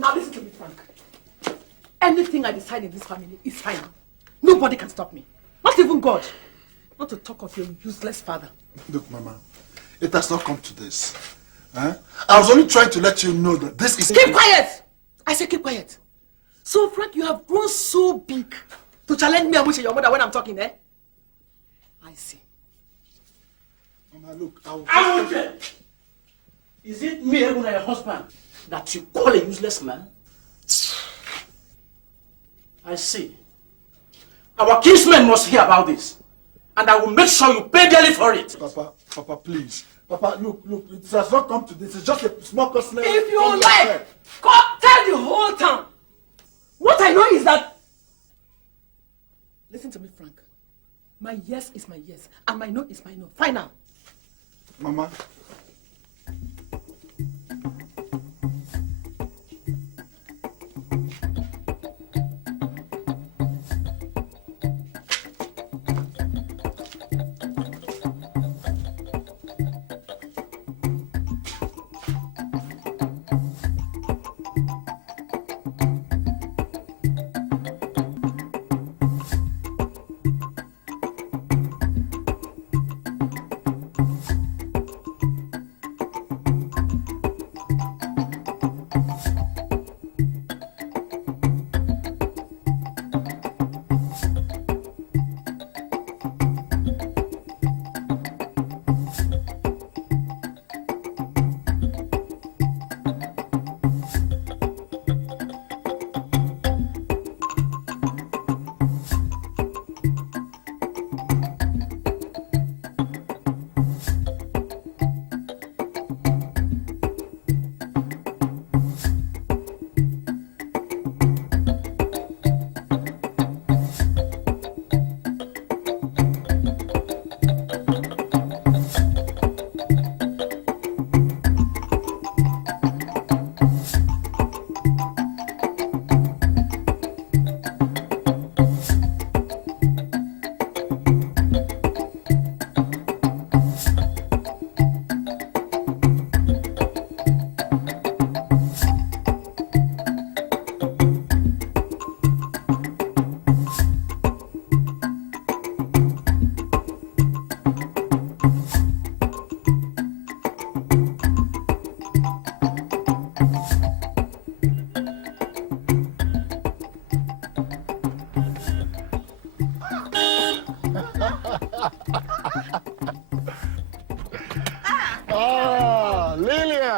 Now listen to me, Frank. Anything I decide in this family is final. Nobody can stop me. Not even God. Not to talk of your useless father. Look, Mama, it has not come to this. I was only trying to let you know that this is... Keep quiet! I say keep quiet. So, Frank, you have grown so big to challenge me and wish your mother when I'm talking, eh? I see. Mama, look, I will tell. Is it me, Eguna, your husband, that you call a useless man? I see. Our kinsmen must hear about this. And I will make sure you pay dearly for it. Papa, please. Papa, look, it has not come to this. It's just a small personal... If you like, tell the whole town. What I know is that... Listen to me, Frank. My yes is my yes, and my no is my no. Final. Mama.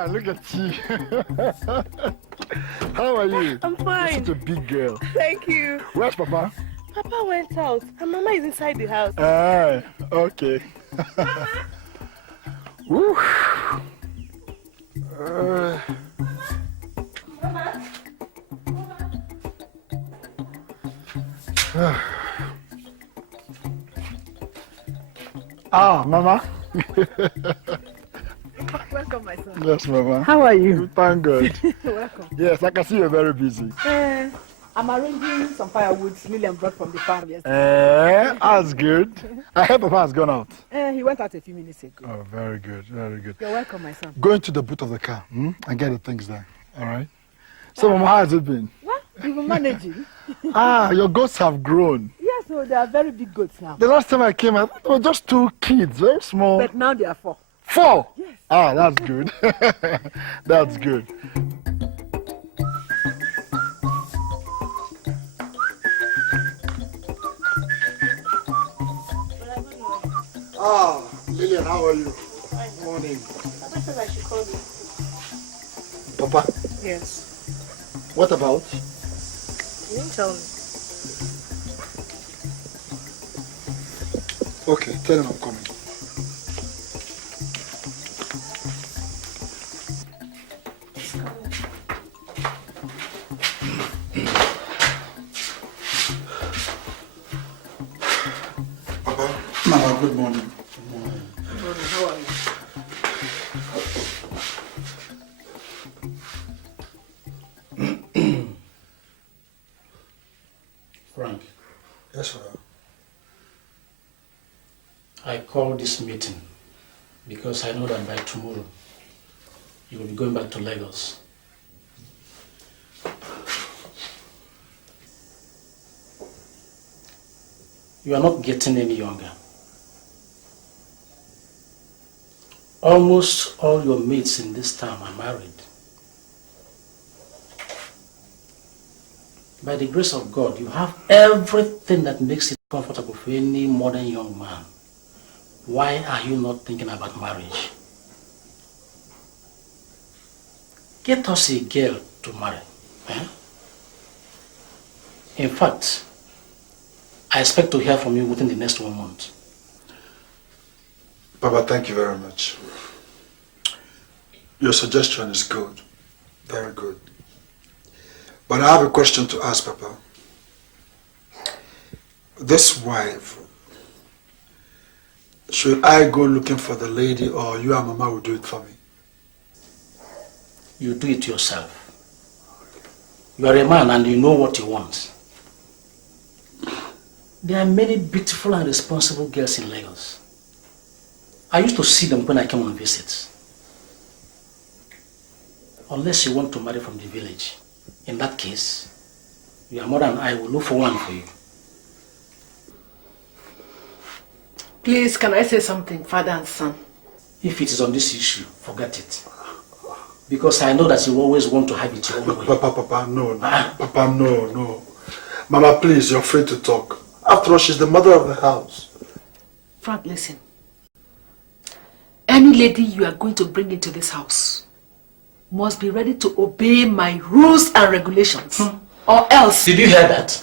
Look at you. How are you? I'm fine. You're such a big girl. Thank you. Where's Papa? Papa went out and Mama is inside the house. Ah, okay. Woo. Mama. Welcome, my son. Yes, Mama. How are you? Thank God. Welcome. Yes, I can see you're very busy. I'm arranging some firewood Lillian brought from the farm yesterday. That's good. I heard Papa has gone out. He went out a few minutes ago. Oh, very good, very good. You're welcome, my son. Go into the boot of the car and get the things there, all right? So, Mama, how has it been? What? You've been managing? Your goats have grown. Yes, so they are very big goats now. The last time I came, I thought they were just 2 kids, very small. But now they are 4. 4? Yes. Ah, that's good. That's good. Lillian, how are you? Fine. Morning. Papa said I should call you. Papa? Yes. What about? You didn't tell me. Okay, tell him I'm coming. Papa, Mama, good morning. Good morning. How are you? Frank. Yes, sir. I called this meeting because I know that by tomorrow you will be going back to Lagos. You are not getting any younger. Almost all your mates in this town are married. By the grace of God, you have everything that makes it comfortable for any modern young man. Why are you not thinking about marriage? Get us a girl to marry. Eh? In fact, I expect to hear from you within the next 1 month. Papa, thank you very much. Your suggestion is good. Very good. But I have a question to ask, Papa. This wife, should I go looking for the lady or you and Mama will do it for me? You do it yourself. You are a man and you know what you want. There are many beautiful and responsible girls in Lagos. I used to see them when I came on visits. Unless you want to marry from the village. In that case, your mother and I will look for one for you. Please, can I say something, father and son? If it is on this issue, forget it. Because I know that you always want to have it your own way. Papa, no. Papa, no. Mama, please, you're free to talk. After all, she's the mother of the house. Frank, listen. Any lady you are going to bring into this house must be ready to obey my rules and regulations. Or else... Did you hear that?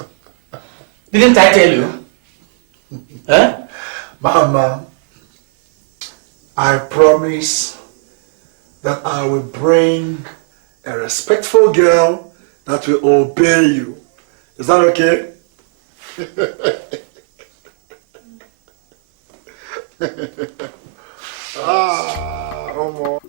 Didn't I tell you? Huh? Mama, I promise that I will bring a respectful girl that will obey you. Is that okay? Omo.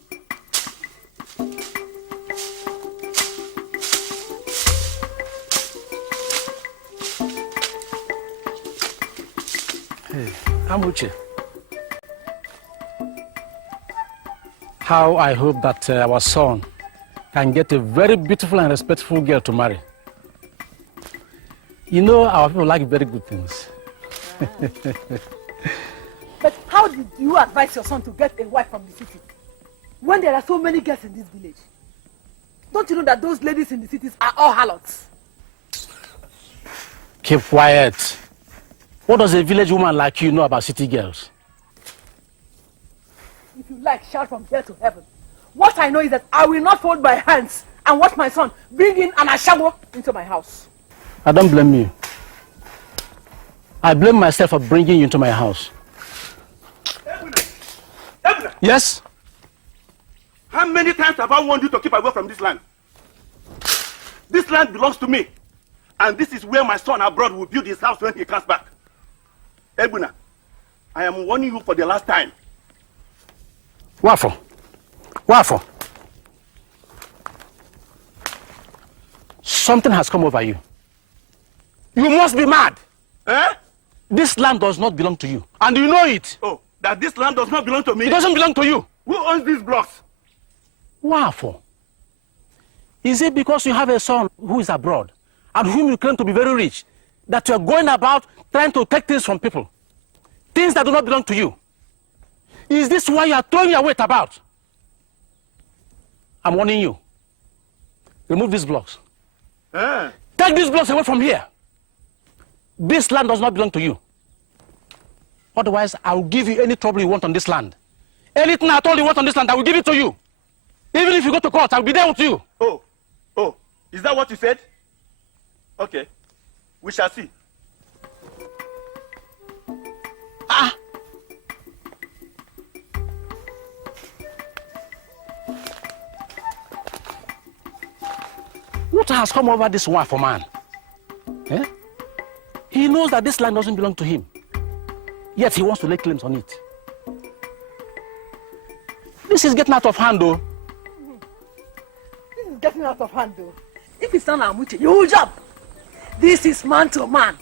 Hey, Amuche. How I hope that our son can get a very beautiful and respectful girl to marry. You know, our people like very good things. But how did you advise your son to get a wife from the city when there are so many girls in this village? Don't you know that those ladies in the cities are all harlots? Keep quiet. What does a village woman like you know about city girls? If you like, shout from here to heaven. What I know is that I will not fold my hands and watch my son bring in an ashawo into my house. I don't blame you. I blame myself for bringing you into my house. Ebuna! Yes? How many times have I warned you to keep away from this land? This land belongs to me. And this is where my son abroad will build his house when he comes back. Ebuna, I am warning you for the last time. What for? What for? Something has come over you. You must be mad. Eh? This land does not belong to you. And you know it. Oh, that this land does not belong to me? It doesn't belong to you. Who owns these blocks? What for? Is it because you have a son who is abroad and whom you claim to be very rich that you are going about trying to take things from people? Things that do not belong to you. Is this why you are throwing your weight about? I'm warning you. Remove these blocks. Eh? Take these blocks away from here. This land does not belong to you. Otherwise, I will give you any trouble you want on this land. Anything at all you want on this land, I will give it to you. Even if you go to court, I'll be there with you. Oh, is that what you said? Okay, we shall see. Ah! What has come over this wife of man? Eh? He knows that this land doesn't belong to him. Yet he wants to lay claims on it. This is getting out of hand, though. This is getting out of hand, though. If it's not Amuche, you will jump. This is man to man.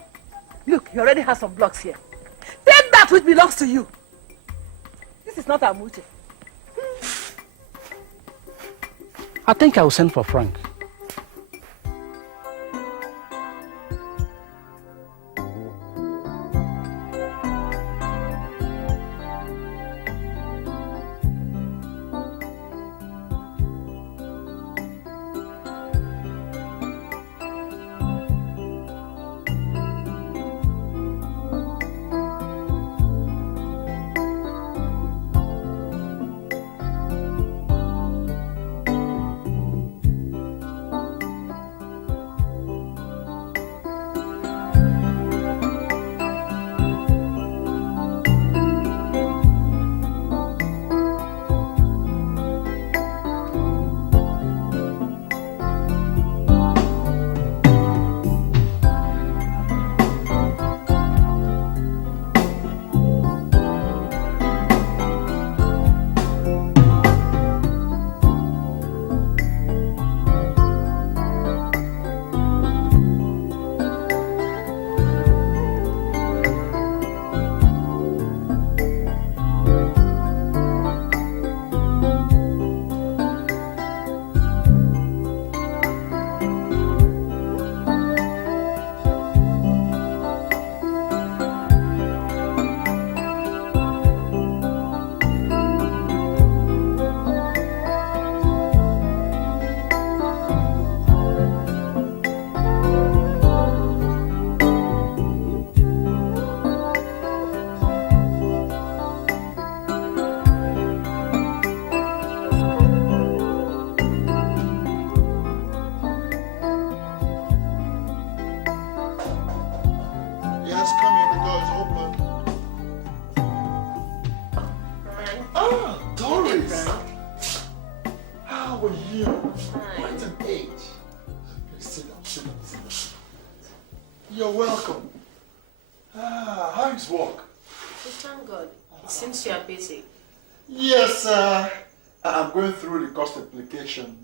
Look, you already have some blocks here. Take that which belongs to you. This is not Amuche. I think I will send for Frank. Please. How are you? What an age. Please sit down, sit down, sit down. You're welcome. How is work? Thank God. It seems you are busy. Yes, I'm going through the cost application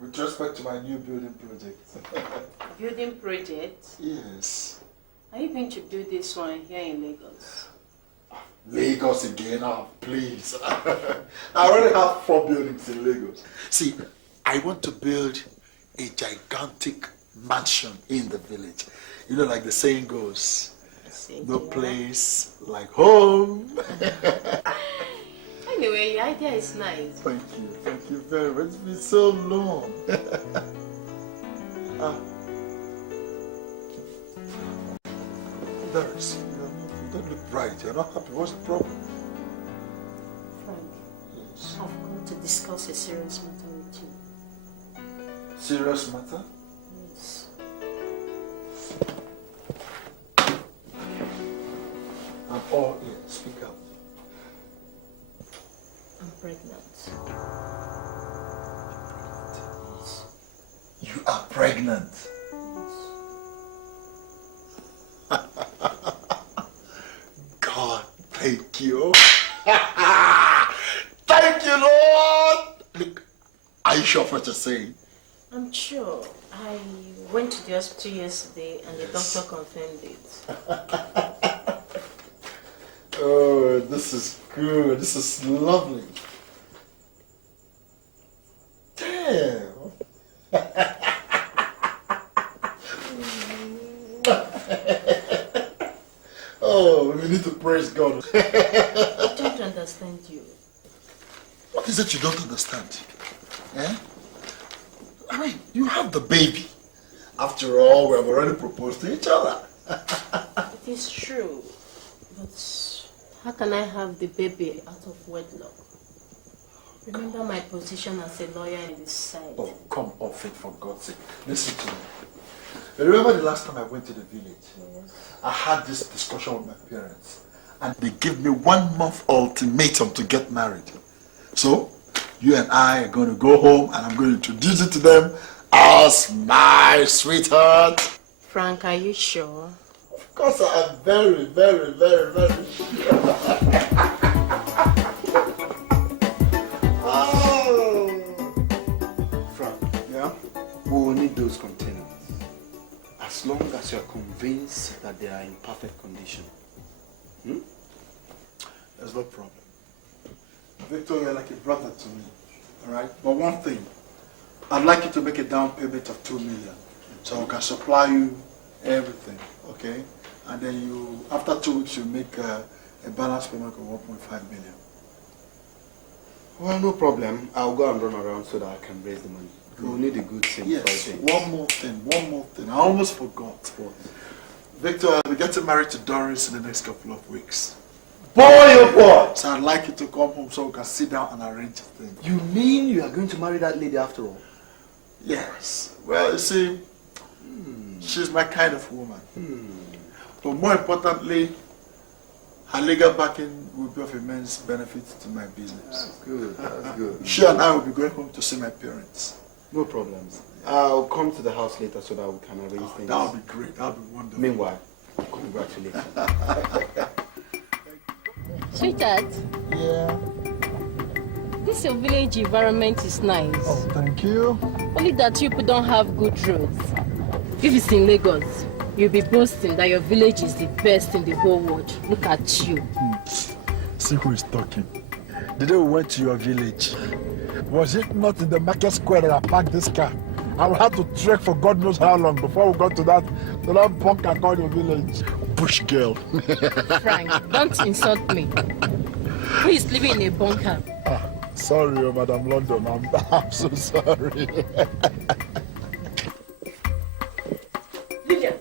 with respect to my new building project. Building project? Yes. Are you going to build this one here in Lagos? Lagos again, please. I already have 4 buildings in Lagos. See, I want to build a gigantic mansion in the village. You know, like the saying goes, no place like home. Anyway, your idea is nice. Thank you very much. It's been so long. Doris, you don't look right. You're not happy. What's the problem? Frank, Yes. I've come to discuss a serious matter with you. Serious matter? Yes. I'm all ears. Speak out. I'm pregnant. Yes. You are pregnant. God, thank you. Thank you, Lord. Look, are you sure of what you're saying? I'm sure. I went to the hospital yesterday and the doctor confirmed it. Oh, this is good. This is lovely. Damn. Oh, we need to praise God. I don't understand you. What is it you don't understand? Eh? I mean, you have the baby. After all, we have already proposed to each other. It is true, but how can I have the baby out of wedlock? Remember my position as a lawyer in this side. Oh, come off it, for God's sake. Listen to me. You remember the last time I went to the village? Yes. I had this discussion with my parents, and they gave me 1 month ultimatum to get married. So, you and I are going to go home, and I'm going to introduce you to them as my sweetheart. Frank, are you sure? Of course, I am very, very, very, very sure. Oh. Frank, Yeah? we will need those containers. As long as you are convinced that they are in perfect condition. There's no problem. Victor, you're like a brother to me. Alright? But one thing, I'd like you to make a down payment of 2 million. So I can supply you everything. Okay? And then you, after 2 weeks, you make a balance payment of 1.5 million. Well, no problem. I'll go and run around so that I can raise the money. We'll need a good thing. Yes, one more thing. I almost forgot. What? Victor, I'll be getting married to Doris in the next couple of weeks. Boy, oh boy! So I'd like you to come home so we can sit down and arrange things. You mean you are going to marry that lady after all? Yes. Well, you see, she's my kind of woman. But more importantly, her legal backing will be of immense benefit to my business. That's good, that's good. She and I will be going home to see my parents. No problems. I'll come to the house later so that we can arrange things. That would be great. That would be wonderful. Meanwhile, congratulations. Sweetheart, Yeah. this your village environment is nice. Oh, thank you. Only that you people don't have good roads. If it's in Lagos, you'll be boasting that your village is the best in the whole world. Look at you. See who is talking. The day we went to your village, was it not in the market square that I parked this car? I will have to trek for God knows how long before we got to that punk I called your village. Bush girl. Frank, don't insult me. Who is living in a bunker? Sorry, Madam London. I'm so sorry. Lydia,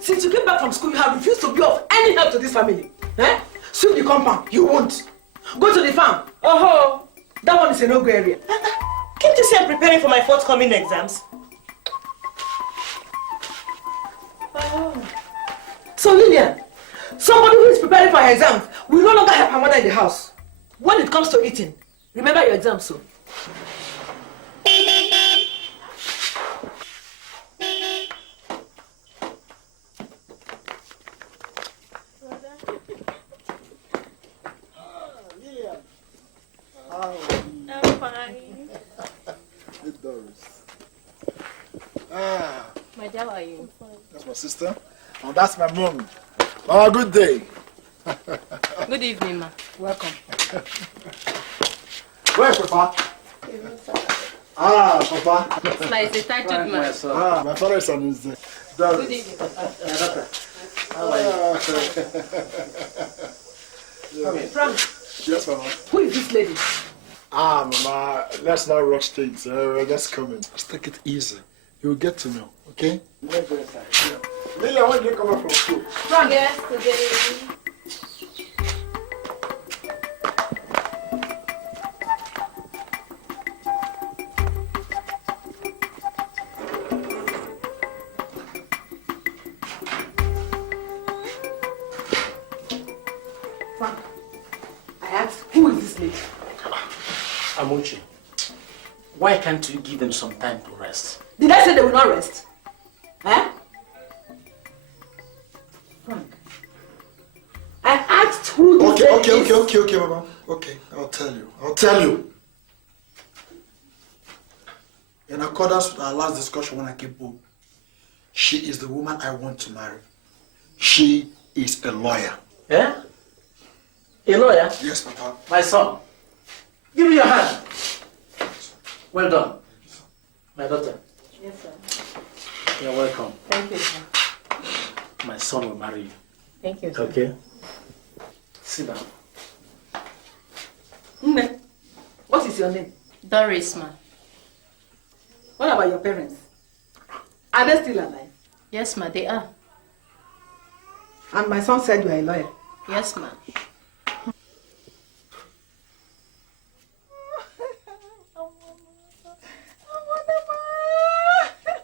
since you came back from school, you have refused to be of any help to this family. Eh? Sweep the compound, you won't. Go to the farm. Oh, that one is a no-go area. Can't you see I'm preparing for my forthcoming exams? So Lillian, somebody who is preparing for her exams will no longer help her mother in the house. when it comes to eating, remember your exams, so. My dear, how are you? That's my sister. And that's my mom. Oh, good day. Good evening, ma. Welcome. Where's Papa? Papa. It's like a titled man. My father's son is there. Good evening, Papa. Frank, Yes, Mama. who is this lady? Mama, let's not rush things. We're just coming. Just take it easy. You'll get to know, okay? Lila, when do you come from school? Frank. Yesterday. Frank, I asked, who is this lady? Amuchi, why can't you give them some time to rest? Did I say they will not rest? Eh? Frank, I asked who this lady is. Okay, Mama. Okay, I'll tell you. In accordance with our last discussion when I came home, she is the woman I want to marry. She is a lawyer. Yeah? A lawyer? Yes, Papa. My son, give me your hand. Well done. My daughter, Yes, sir. you're welcome. Thank you, sir. My son will marry you. Thank you, sir. Okay? Sit down. Nne, what is your name? Doris, ma. What about your parents? Are they still alive? Yes, ma, they are. And my son said you are a lawyer. Yes, ma.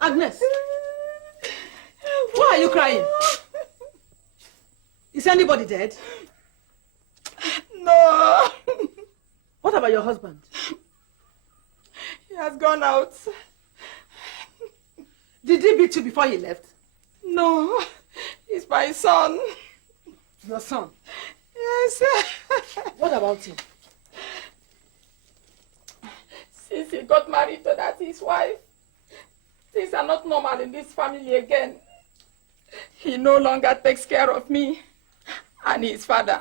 Agnes, why are you crying? Is anybody dead? No, What about your husband? he has gone out. Did he beat you before he left? No, he's my son. Your son? Yes. What about him? Since he got married to that his wife, things are not normal in this family again. He no longer takes care of me and his father.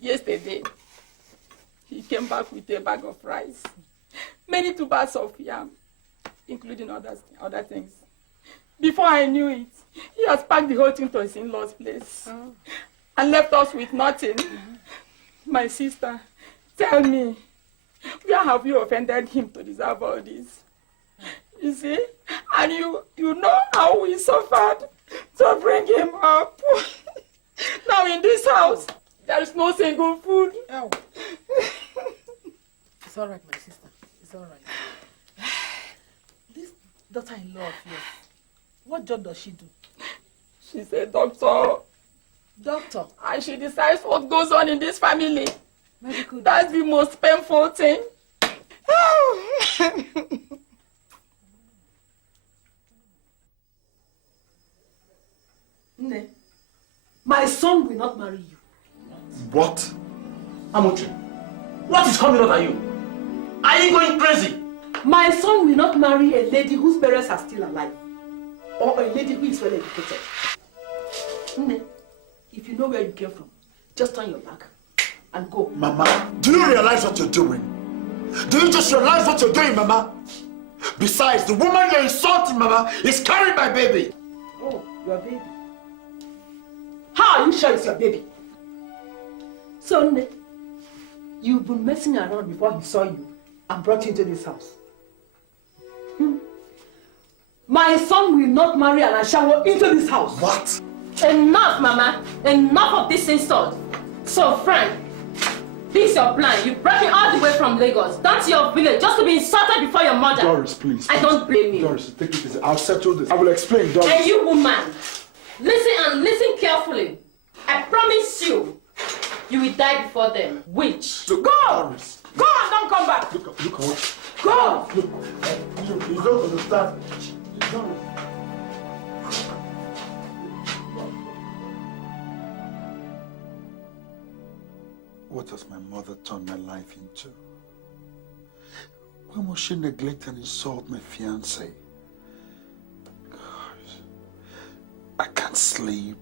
Yesterday, he came back with a bag of rice, many tubers of yam, including other things. Before I knew it, he has packed the whole thing to his in-law's place and left us with nothing. My sister, tell me, where have you offended him to deserve all this? You see? And you know how we suffered to bring him up. Now in this house, there is no single food. Oh. It's all right, my sister. It's all right. This daughter-in-law of yours, what job does she do? She's a doctor. Doctor? And she decides what goes on in this family. Medical That's the most painful thing. Nne, my son will not marry you. What? Amuchi, what is coming over you? Are you going crazy? My son will not marry a lady whose parents are still alive. Or a lady who is well educated. Nne, if you know where you came from, just turn your back and go. Mama, do you realize what you're doing? Do you just realize what you're doing, Mama? Besides, the woman you're insulting, Mama, is carrying my baby. Oh, your baby. How are you sure it's your baby? So, Nne, you've been messing around before he saw you and brought you into this house. My son will not marry an Ashawo into this house. What? Enough, Mama. Enough of this insult. So, Frank, this is your plan. You brought me all the way from Lagos down to your village just to be insulted before your mother. Doris, please. I don't blame you. Doris, take it easy. I'll settle this. I will explain, Doris. And you, woman, listen and listen carefully. I promise you, You will die before them. Witch. Look, Go! Doris. Go and don't come back! Look at what. Go! Look, you don't understand. Doris. What has my mother turned my life into? When will she neglect and insult my fiancé? God, I can't sleep.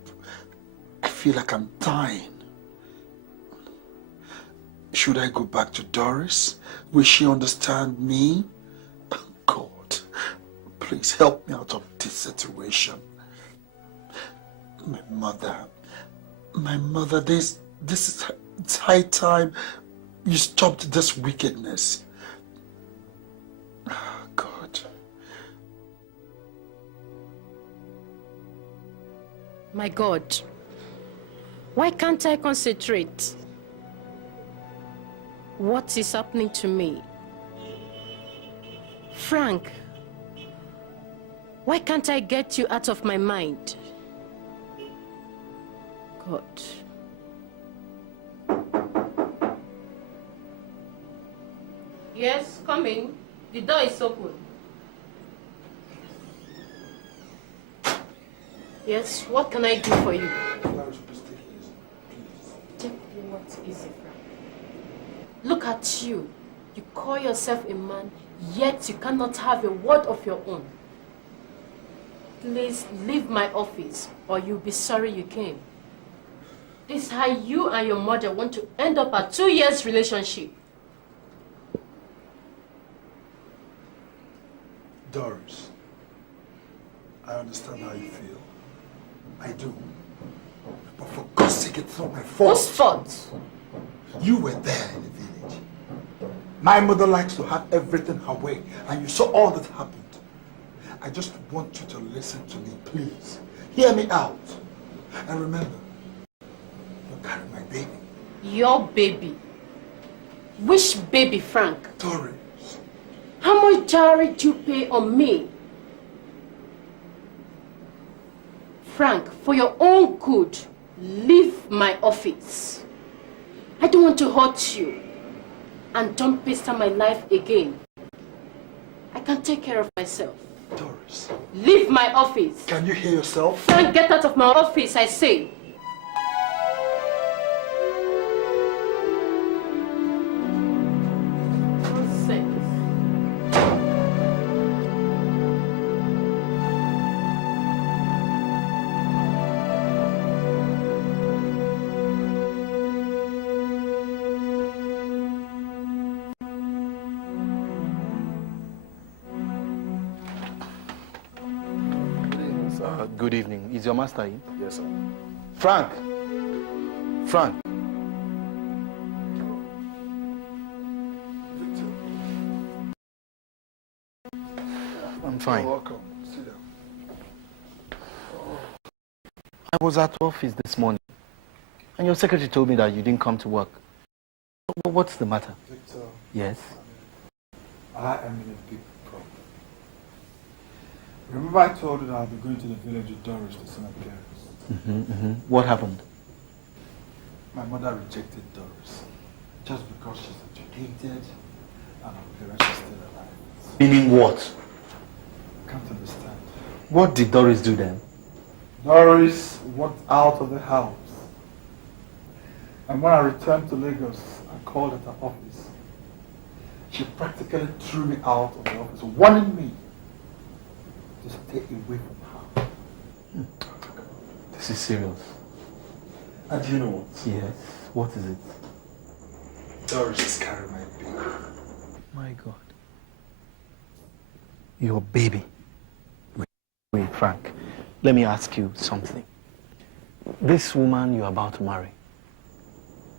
I feel like I'm dying. Should I go back to Doris? Will she understand me? God, please help me out of this situation. My mother, this is, it's high time you stopped this wickedness. God. My God, why can't I concentrate? What is happening to me? Frank, why can't I get you out of my mind? God. Yes, come in. The door is open. Yes, what can I do for you? Take what easy, Frank. Look at you. You call yourself a man, yet you cannot have a word of your own. Please leave my office, or you'll be sorry you came. This is how you and your mother want to end up a 2 years relationship. Doris, I understand how you feel. I do. But for God's sake, it's not my fault. Whose fault? You were there in the village. My mother likes to have everything her way, and you saw all that happened. I just want you to listen to me, please. Hear me out. And remember, you carry my baby. Your baby? Which baby, Frank? Doris. How much dowry do you pay on me? Frank, for your own good, leave my office. I don't want to hurt you. And don't pester my life again. I can take care of myself. Doris. Leave my office. Can you hear yourself? Frank, get out of my office, I say. Good evening. Is your master in? Yes, sir. Frank! Frank! Victor. I'm fine. You're welcome. Sit down. I was at office this morning, and your secretary told me that you didn't come to work. What's the matter? Victor. Yes? I am in a big problem. Remember I told you that I'll be going to the village with Doris to see my parents? What happened? My mother rejected Doris just because she's educated and her parents are still alive. Meaning what? I can't understand. What did Doris do then? Doris walked out of the house. And when I returned to Lagos, I called at her office. She practically threw me out of the office, warning me to stay away from her. This is serious. And you know what? Yes. What is it? Doris is carrying my baby. My God. Your baby. Wait, Frank. Let me ask you something. This woman you're about to marry,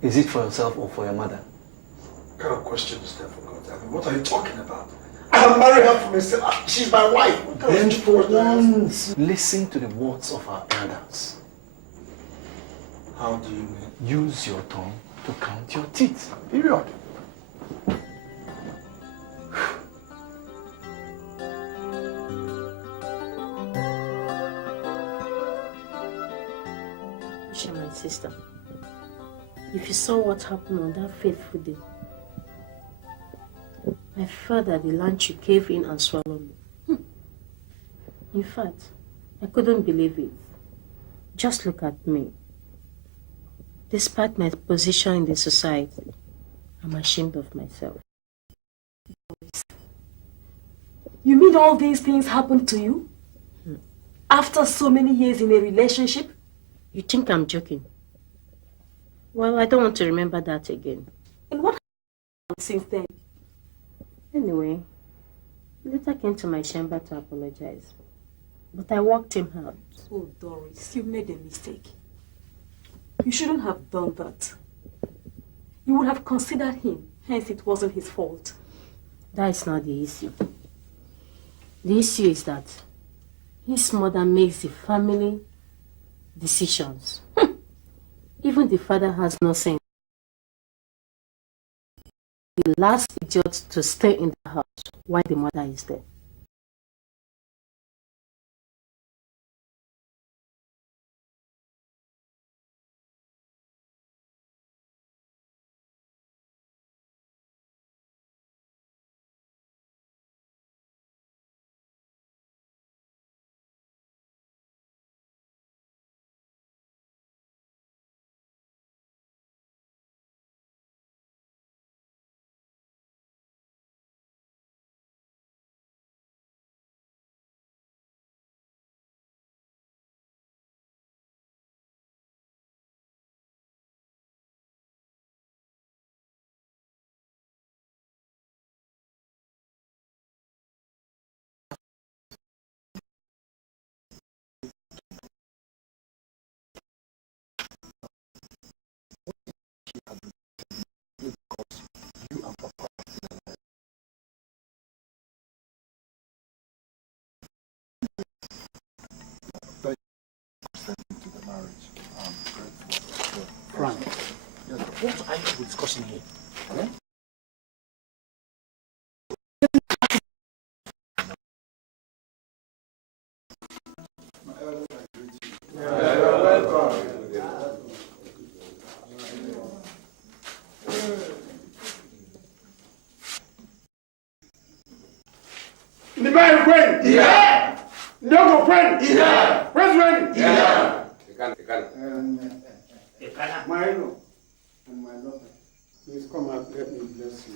is it for yourself or for your mother? What kind of question is that, for God? I mean, what are you talking about? I'll marry her for myself. She's my wife. Then for once, listen to the words of our elders. How do you mean? Use your tongue to count your teeth. Period. Isha, my sister, If you saw what happened on that fateful day, I felt that the land should cave in and swallow me. In fact, I couldn't believe it. Just look at me. Despite my position in the society, I'm ashamed of myself. You mean all these things happened to you? After so many years in a relationship? You think I'm joking? Well, I don't want to remember that again. And what happened since then? Anyway, he later came to my chamber to apologize. But I walked him out. Oh, Doris, you made a mistake. You shouldn't have done that. You would have considered him, hence it wasn't his fault. That is not the issue. The issue is that his mother makes the family decisions. Even the father has no sense. The last idiot to stay in the house while the mother is there. Frank, what are you discussing here? Eh? Nibay friend? Yeah. Ndogo friend? Yeah. Where's friend? Yeah. My in-law and my daughter, please come and let me bless you.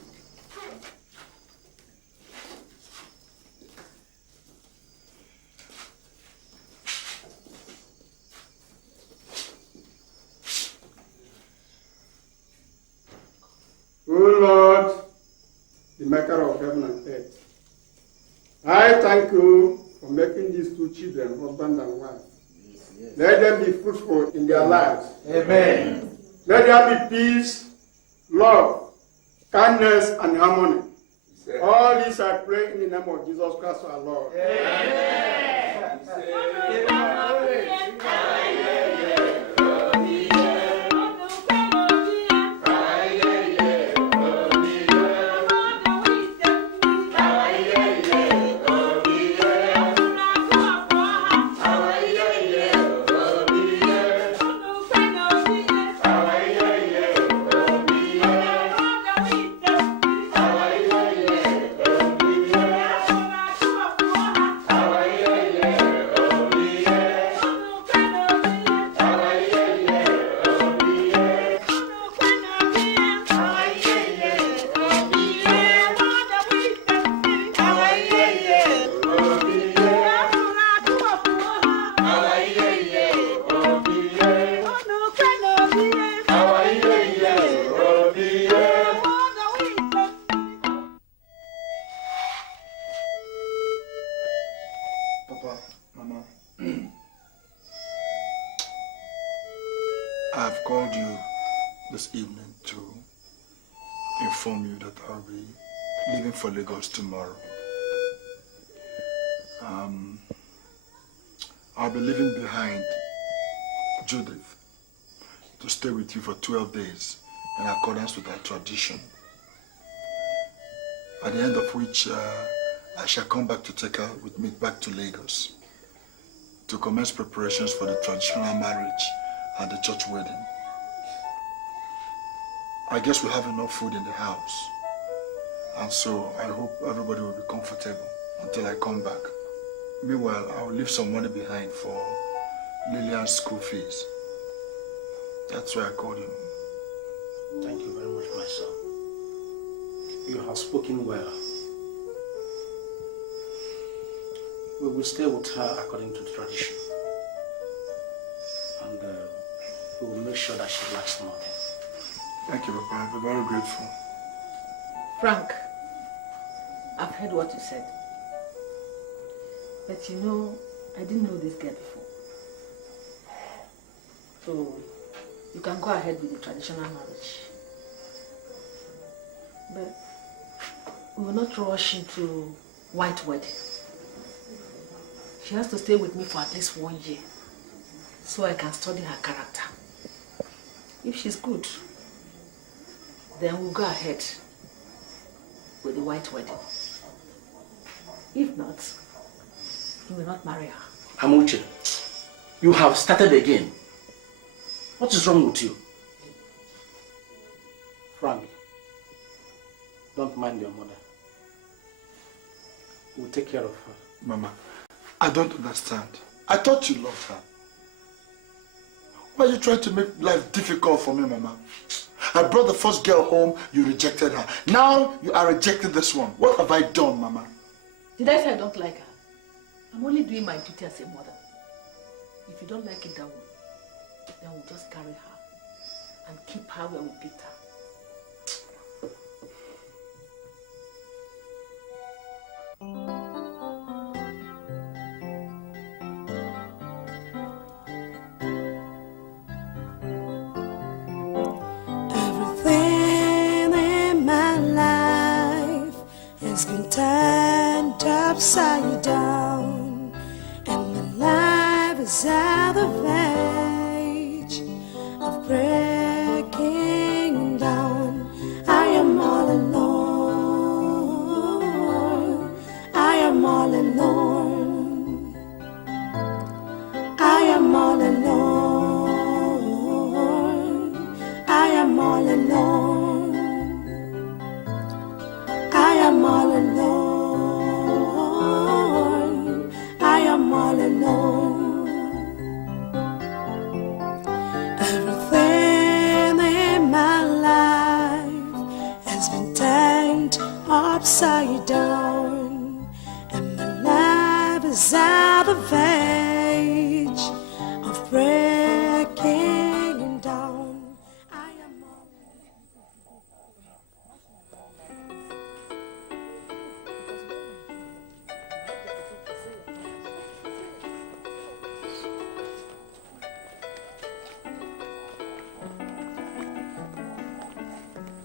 O Lord, the maker of heaven and earth, I thank you for making these two children, husband and wife. Yes. Let them be fruitful in their lives. Amen. Let there be peace, love, kindness, and harmony. Yes. All this I pray in the name of Jesus Christ our Lord. Amen. I've called you this evening to inform you that I'll be leaving for Lagos tomorrow. I'll be leaving behind Judith to stay with you for 12 days in accordance with our tradition. At the end of which I shall come back to take her with me back to Lagos to commence preparations for the traditional marriage and the church wedding. I guess we have enough food in the house. And so I hope everybody will be comfortable until I come back. Meanwhile, I will leave some money behind for Lillian's school fees. That's why I called you. Thank you very much, my son. You have spoken well. We will stay with her according to tradition. And we will make sure that she lacks nothing. Thank you, Papa. I'm very grateful. Frank, I've heard what you said. But you know, I didn't know this girl before. So, you can go ahead with the traditional marriage. But we will not rush into white wedding. She has to stay with me for at least 1 year, so I can study her character. If she's good, then we'll go ahead with the white wedding. If not, you will not marry her. Amuche, you have started again. What is wrong with you? Frank, don't mind your mother. We'll take care of her. Mama, I don't understand. I thought you loved her. Why are you trying to make life difficult for me, Mama? I brought the first girl home, you rejected her. Now you are rejecting this one. What have I done, Mama? Did I say I don't like her? I'm only doing my duty as a mother. If you don't like it that way, then we'll just carry her and keep her where we picked her. Everything in my life has been turned upside down, and my life is at the verge of breaking down. I am all alone. I am all alone. I am all alone. I am all alone. I am all alone. I am all alone. Everything in my life has been turned upside down, and my life is at the verge of breaking down. I am all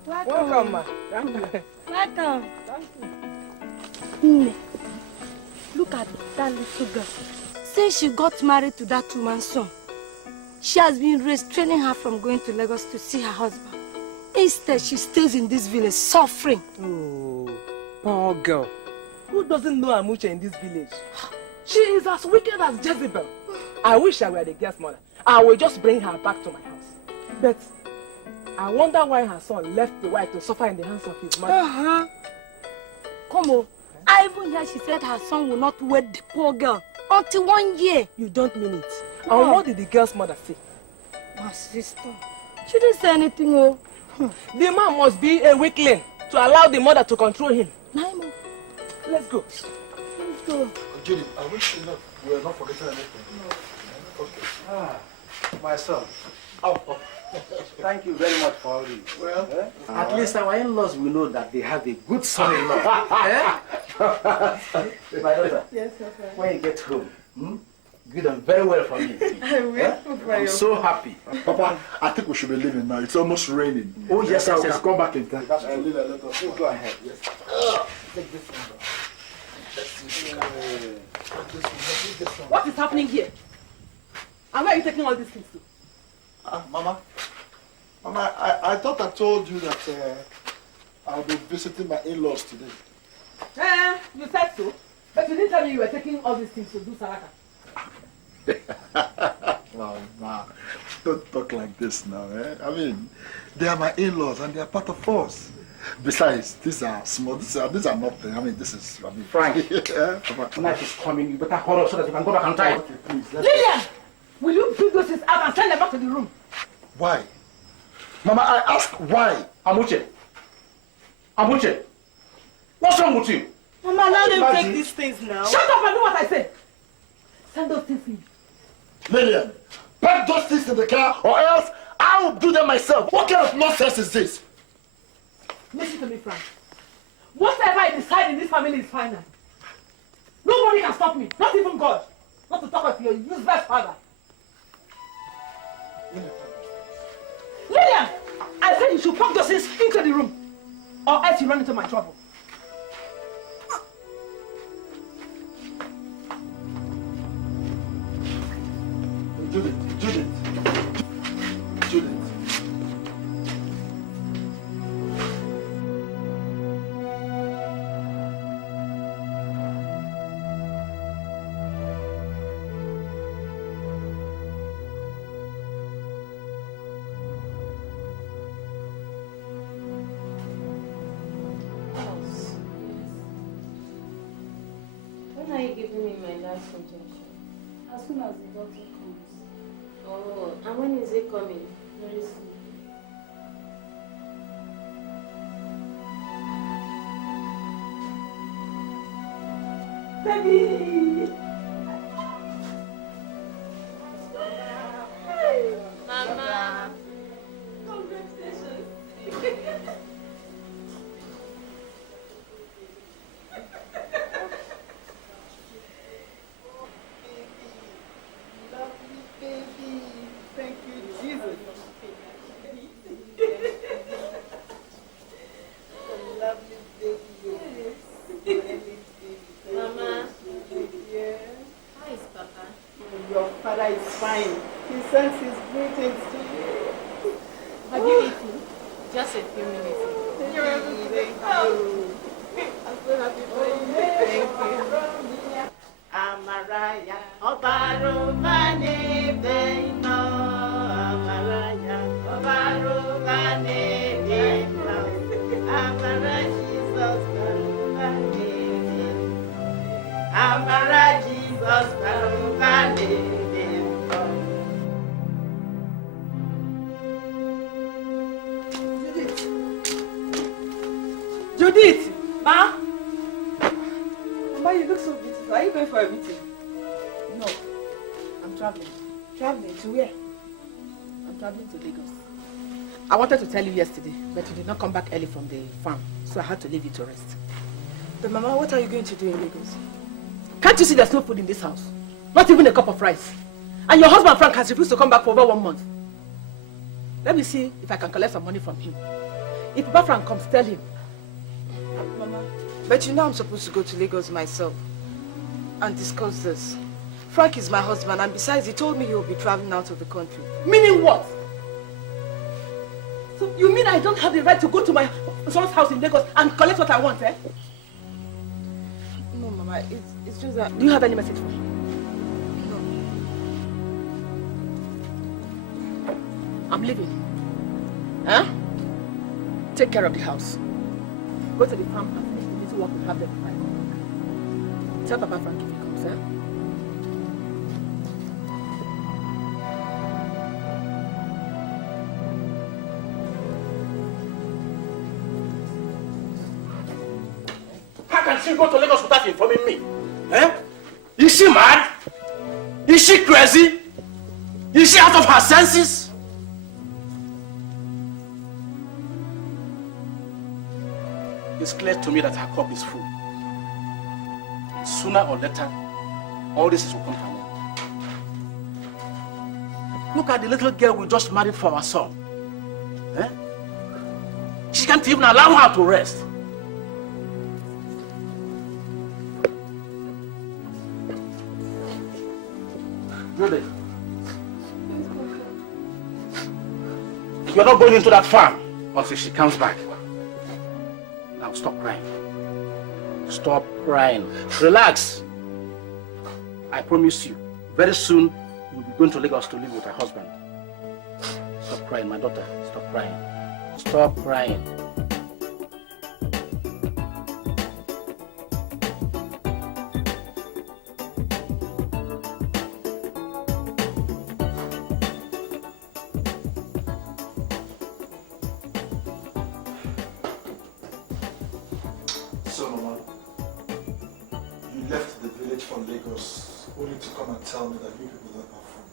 Welcome, ma. Welcome. Nne, look at that little girl. Since she got married to that woman's son, she has been restraining her from going to Lagos to see her husband. Instead, she stays in this village suffering. Oh, poor girl. Who doesn't know Amuche in this village? She is as wicked as Jezebel. I wish I were the girl's mother. I will just bring her back to my house. But I wonder why her son left the wife to suffer in the hands of his mother. Come on. I even hear she said her son will not wed the poor girl until 1 year. You don't mean it. And what did the girl's mother say? My sister, she didn't say anything. Oh. The man must be a weakling to allow the mother to control him. Naimo, Let's go. let's go. Judy, I wish you know we are not forgetting anything. No. Okay. My son. Oh. Thank you very much for all this. Well, At least our in-laws will know that they have a good son-in-law. My daughter, Yes, sir. when you get home, do them very well for me. I will. I'm so happy. Papa, I think we should be leaving now. It's almost raining. Oh, yes, I yes, can yes. come back in time. That's true. Go ahead. Yes. Take this one. What is happening here? And where are you taking all these things to? Mama, I thought I told you that I'll be visiting my in-laws today. You said so, but you didn't tell me you were taking all these things to do Saraka. Mama, Don't talk like this now, eh? I mean, they are my in-laws and they are part of us. Besides, these are small, these are nothing. I mean, this is, I mean... Frank, yeah, night is coming. You better hurry up so that you can go back and try it. Okay, please, Lillian! Will you bring those things out and send them back to the room? Why? Mama, I asked why. Amuche, what's wrong with you? Mama, let them take these things now. Shut up and do what I say. Send those things in. Lillian, pack those things in the car or else I will do them myself. What kind of nonsense is this? Listen to me, Frank. Whatever I decide in this family is final. Nobody can stop me, not even God. Not to talk of your useless father. Lillian, I said you should pack those things into the room, or else you run into my trouble. Judith. When are you giving me my last injection? As soon as the doctor comes. Oh, and when is it coming? Very soon. Baby! Mama! Congratulations! Mama! How is Papa? Your father is fine. He sends his greetings to you. Have you eaten? Just a few minutes. Thank you. I'm so happy for you. Thank you. Amaraya, Obarumane Beino. Amaraya, Obarumane Beino. Amara Jesus, Barumane Beino. Amara Jesus, Barumane Beino. Judith! Ma? Ma, you look so beautiful. Are you going for a meeting? No. I'm traveling. Traveling to where? I'm traveling to Lagos. I wanted to tell you yesterday, but you did not come back early from the farm, so I had to leave you to rest. But Mama, what are you going to do in Lagos? Can't you see there's no food in this house? Not even a cup of rice. And your husband Frank has refused to come back for over 1 month. Let me see if I can collect some money from him. If Papa Frank comes, tell him. Mama, but you know I'm supposed to go to Lagos myself and discuss this. Frank is my husband, and besides, he told me he will be traveling out of the country. Meaning what? So you mean I don't have the right to go to my son's house in Lagos and collect what I want, eh? No, Mama, it's just that... Do you have any message for me? No. I'm leaving. Huh? Take care of the house. Go to the farm and finish the little work we have there before I come back. Tell Papa Frank if he comes, eh? How can she go to Lagos without informing me? Eh? Is she mad? Is she crazy? Is she out of her senses? It's clear to me that her cup is full. Sooner or later, all this will come to an end. Look at the little girl we just married for our son. Eh? She can't even allow her to rest. Really? You're not going into that farm until she comes back. Now stop crying. Stop crying. Relax. I promise you, very soon you'll be going to Lagos to live with her husband. crying, my daughter. Stop crying. Stop crying. So, Mama, you left the village for Lagos only to come and tell me that you people don't have food.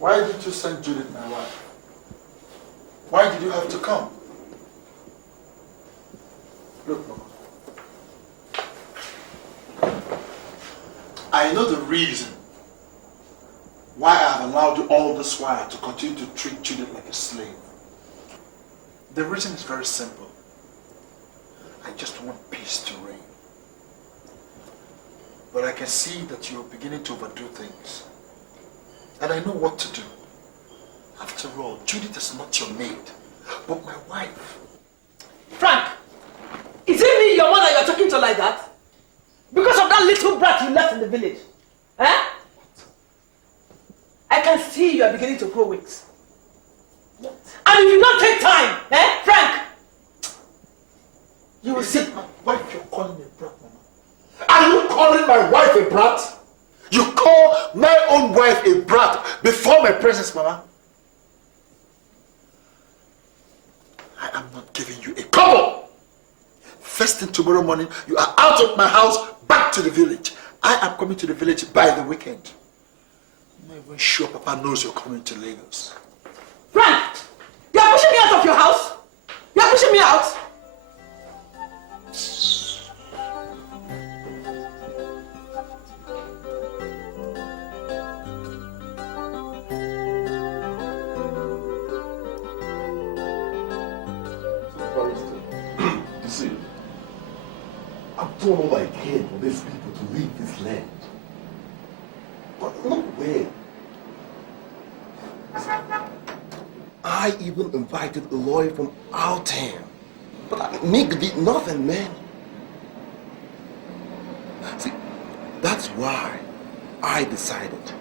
Why did you send Judith, my wife? Why did you have to come? Look, Mama. I know the reason why I have allowed you all this while to continue to treat Judith like a slave. The reason is very simple. I just want peace to reign. But I can see that you're beginning to overdo things. And I know what to do. After all, Judith is not your maid, but my wife. Frank, is it me, your mother, you're talking to like that? Because of that little brat you left in the village? Eh? I can see you are beginning to grow wings. What? And if you don't take time, Frank, you will see. My wife, you're calling me a brat, Mama. Are you calling my wife a brat? You call my own wife a brat before my presence, Mama? I am not giving you a kobo. First thing tomorrow morning, you are out of my house, back to the village. I am coming to the village by the weekend. I'm not even sure Papa knows you're coming to Lagos. Frank, you are pushing me out of your house. You are pushing me out. You see, I've done all I can for these people to leave this land. But look where. I even invited a lawyer from our town. But Nick did nothing, man. See, that's why I decided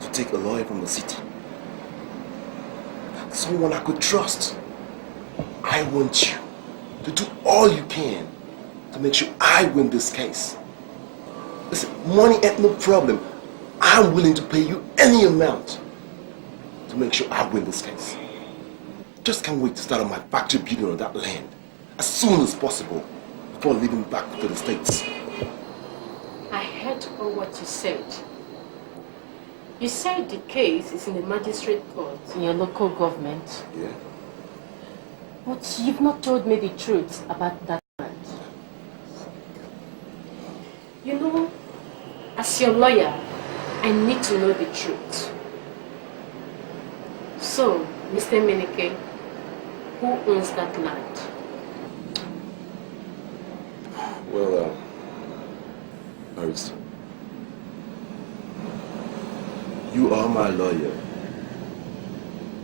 to take a lawyer from the city. Someone I could trust. I want you to do all you can to make sure I win this case. Listen, money ain't no problem. I'm willing to pay you any amount to make sure I win this case. Just can't wait to start on my factory building on that land as soon as possible before leaving back to the States. I heard all what you said. You said the case is in the magistrate court in your local government. Yeah. But you've not told me the truth about that land. You know, as your lawyer, I need to know the truth. So, Mr. Menike, who owns that land? Well, Maurice, you are my lawyer,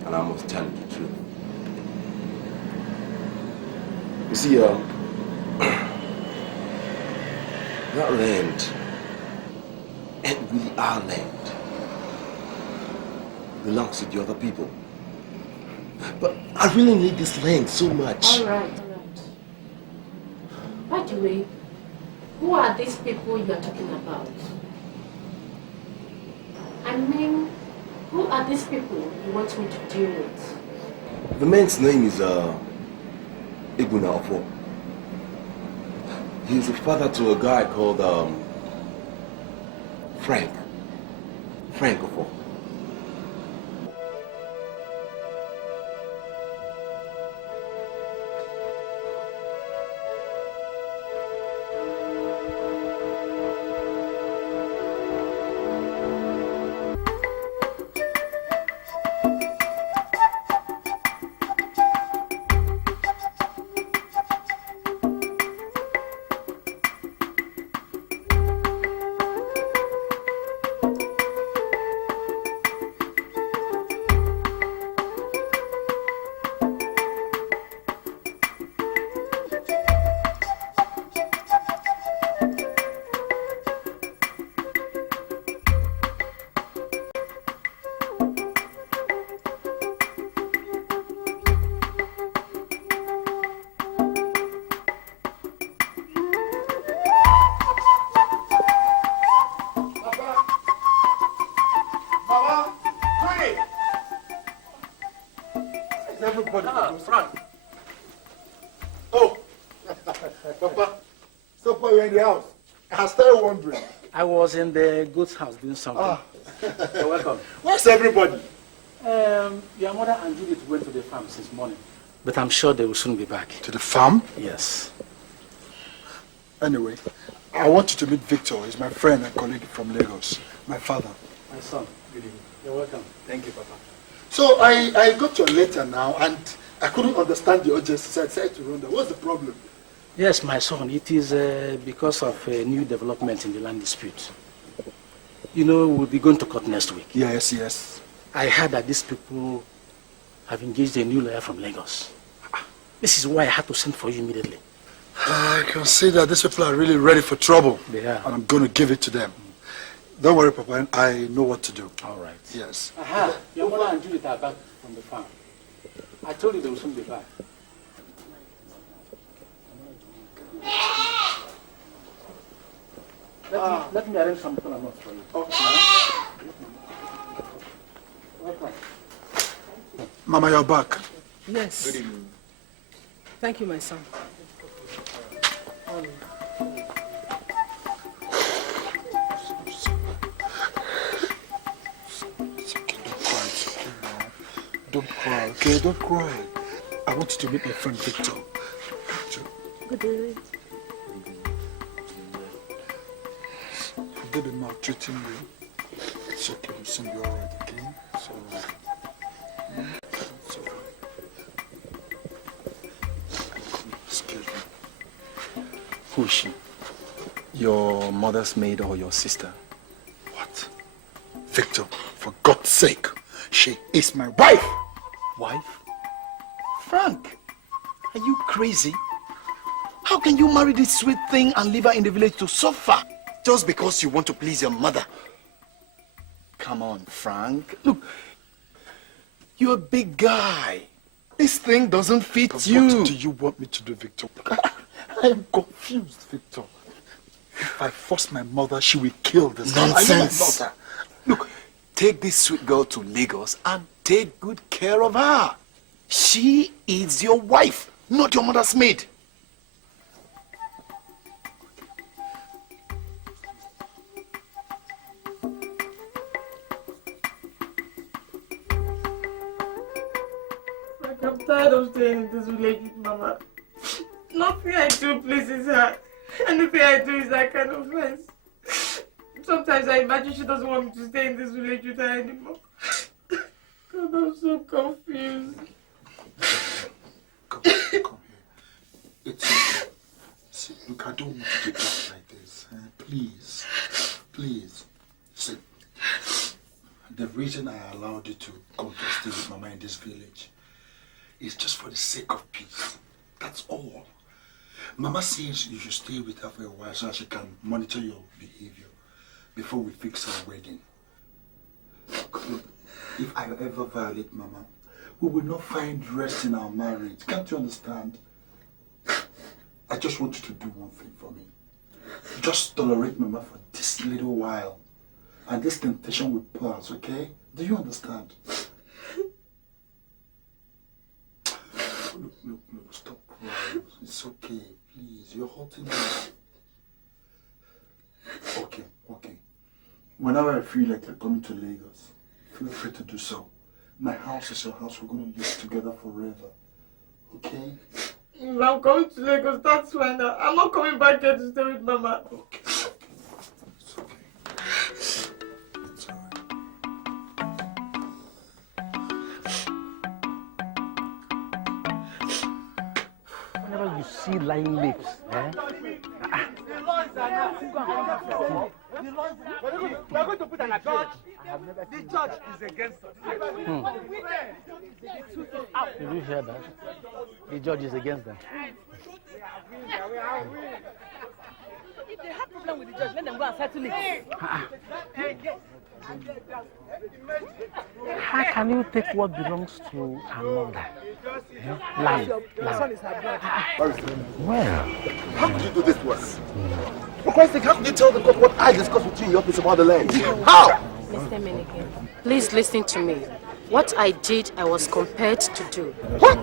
and I must tell you the truth. You see, that land ain't really our land. It belongs to the other people. But I really need this land so much. All right. By the way, who are these people you are talking about? I mean, who are these people you want me to deal with? The man's name is Iguna Ofo. He's a father to a guy called Frank Ofo. Frank. Oh, Papa, so far you're in the house. I started wondering. I was in the goods house doing something. Ah. You're welcome. Where's everybody? Your mother and Judith went to the farm since morning, but I'm sure they will soon be back. To the farm? Yes. Anyway, I want you to meet Victor. He's my friend and colleague from Lagos. My father. My son. Good evening. You're welcome. Thank you, Papa. So I got your letter now and I couldn't understand the urgency, so I decided to run down. What's the problem? Yes, my son. It is because of a new development in the land dispute. You know, we'll be going to court next week. Yes, yes. I heard that these people have engaged a new lawyer from Lagos. This is why I had to send for you immediately. I can see that these people are really ready for trouble. They are. And I'm going to give it to them. Don't worry, Papa. I know what to do. All right. Yes. Aha. Your mother and Judith are back from the farm. I told you they will soon be back. Let me arrange some people notes for you. Okay. Welcome. Mama, you're back. Yes. Good evening. Thank you, my son. Don't cry, okay? Don't cry. I want you to meet my friend Victor. Good evening. They've been maltreating me. It's okay, we'll soon be alright, okay? So, it's alright. Excuse me. Who is she? Your mother's maid or your sister? What? Victor, for God's sake, she is my wife! Wife? Frank, are you crazy? How can you marry this sweet thing and leave her in the village to suffer? Just because you want to please your mother. Come on, Frank. Look, you're a big guy. This thing doesn't fit But you. what do you want me to do, Victor? I am confused, Victor. If I force my mother, she will kill this girl. Nonsense. I know my daughter. Look, take this sweet girl to Lagos and take good care of her. She is your wife, not your mother's maid. I'm tired of staying in this village with Mama. Nothing I do pleases her. Anything I do is that kind of offense. Sometimes I imagine she doesn't want me to stay in this village with her anymore. God, I'm so confused. Come here. It's okay. See, look, I don't want you to talk like this. Please. Please. See, the reason I allowed you to come to stay with Mama in this village is just for the sake of peace. That's all. Mama says you should stay with her for a while so she can monitor your behavior before we fix our wedding. Look, if I ever violate Mama, we will not find rest in our marriage. Can't you understand? I just want you to do one thing for me. Just tolerate Mama for this little while. And this temptation will pass, okay? Do you understand? Look, stop crying. It's okay, please. You're hurting me. Okay. Whenever I feel like you're coming to Lagos, feel free to do so. My house is your house. We're going to live together forever. Okay? If I'm coming to Lagos, that's fine. I'm not coming back here to stay with Mama. Okay. It's okay. It's alright. Whenever you see lying lips, eh? We're going to put an appeal. The judge is against us. Did you hear that? The judge is against them. If they have problem with the judge, let them go and settle it. How can you take what belongs to another? Land. Well, How could you do this to us? For Christ's sake, how could you tell the court what I discussed with you in your office about the land? How? Mr. Menike, please listen to me. What I did, I was compelled to do. What?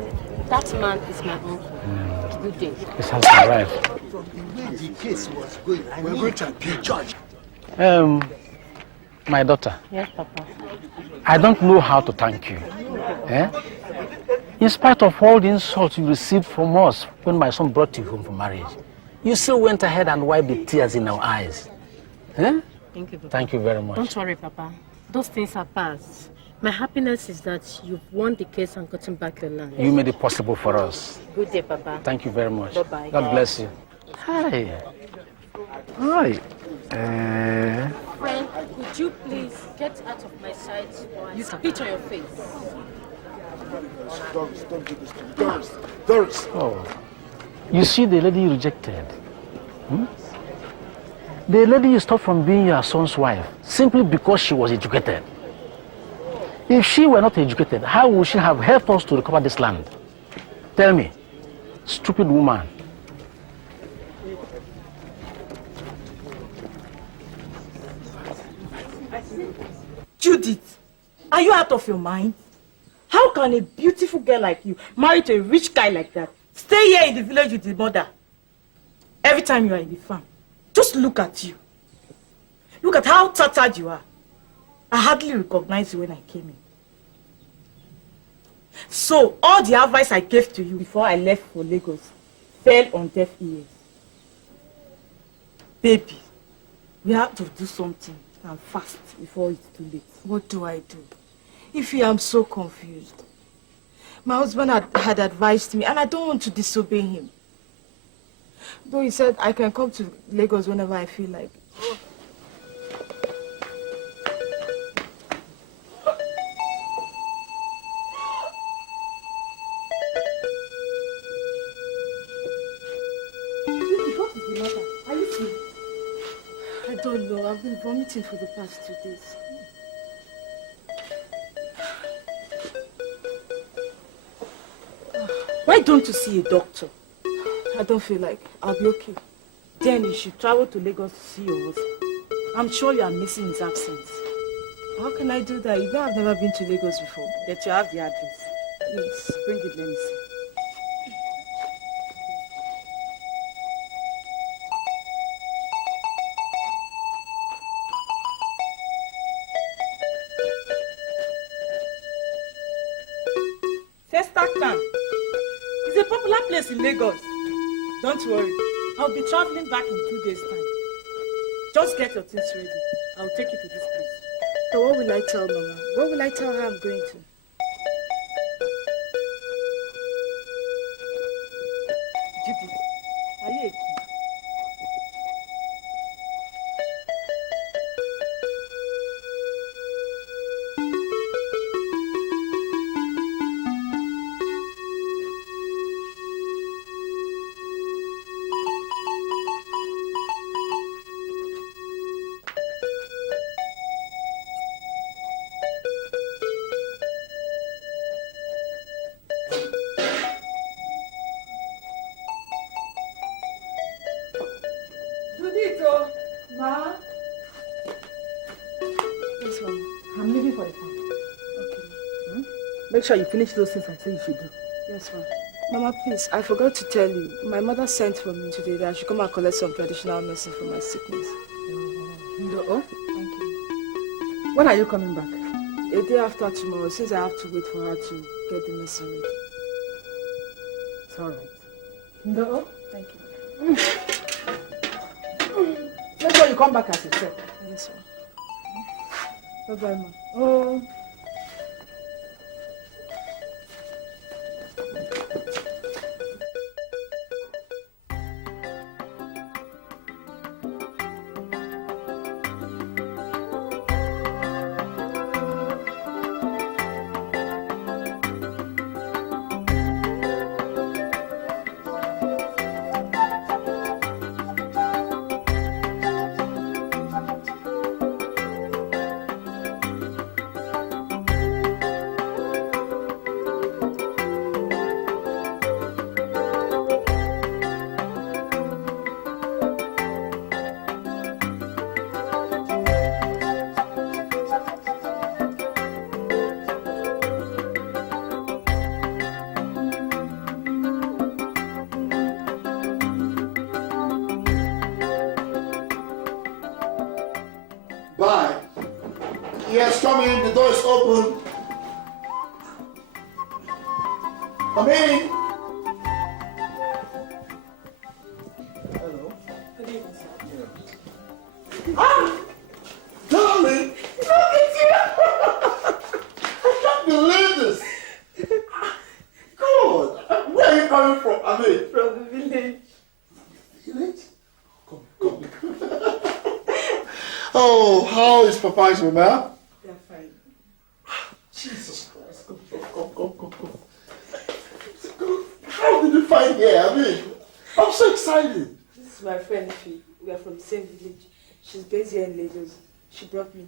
That man is my uncle. Good day. This has arrived. From the way the case was going, we're going to appeal judge. My daughter. Yes, Papa. I don't know how to thank you. Eh? In spite of all the insults you received from us when my son brought you home for marriage, you still went ahead and wiped the tears in our eyes. Eh? Thank you, Papa. Thank you very much. Don't worry, Papa. Those things are past. My happiness is that you've won the case and gotten back your land. You made it possible for us. Good day, Papa. Thank you very much. Bye-bye. God bless you. Hi. Hi. Friend, could you please get out of my sight or I spit on your face? Doris, don't do this to me. Doris, Doris. Oh, you see the lady you rejected? Hmm? The lady you stopped from being your son's wife simply because she was educated. If she were not educated, how would she have helped us to recover this land? Tell me, stupid woman. Judith, are you out of your mind? How can a beautiful girl like you marry to a rich guy like that? Stay here in the village with the mother. Every time you are in the farm, just look at you. Look at how tattered you are. I hardly recognized you when I came in. So, all the advice I gave to you before I left for Lagos fell on deaf ears. Baby, we have to do something and fast before it's too late. What do I do? Ify, I'm so confused. My husband had advised me and I don't want to disobey him. Though he said I can come to Lagos whenever I feel like it. What is the matter? Are you sick? I don't know. I've been vomiting for the past 2 days. Why don't you see a doctor? I don't feel like I'll be okay. Then you should travel to Lagos to see your husband. I'm sure you are missing his absence. How can I do that? You know I've never been to Lagos before. That you have the address. Yes, bring it, let me see. Festacan. It's a popular place in Lagos. Don't worry. I'll be traveling back in 2 days' time. Just get your things ready. I'll take you to this place. So what will I tell Mama? What will I tell her I'm going to? Judith, are you a kid? Judith, Ma. Yes, Mama. I'm leaving for the farm. Okay. Make sure you finish those things I say you should do. Yes, ma'am. Mama, please, I forgot to tell you. My mother sent for me today that I should come and collect some traditional medicine for my sickness. Oh, Thank you. when are you coming back? A day after tomorrow, since I have to wait for her to get the medicine ready. It's all right. No. Thank you. Make sure you come back as you said. Yes, ma'am. Bye-bye, ma. Oh. Yes, come in. The door is open. Come in. Hello. Good evening, sir. Ah! Darling! Look at you! I can't believe this! God! Where are you coming from? I mean, From the village. Village? Come. Oh, how is Papa's mama? They're fine. Jesus Christ. Come. How did you find here? I mean, I'm so excited. This is my friend Ife. We are from the same village. She's based here in Lagos. She brought me.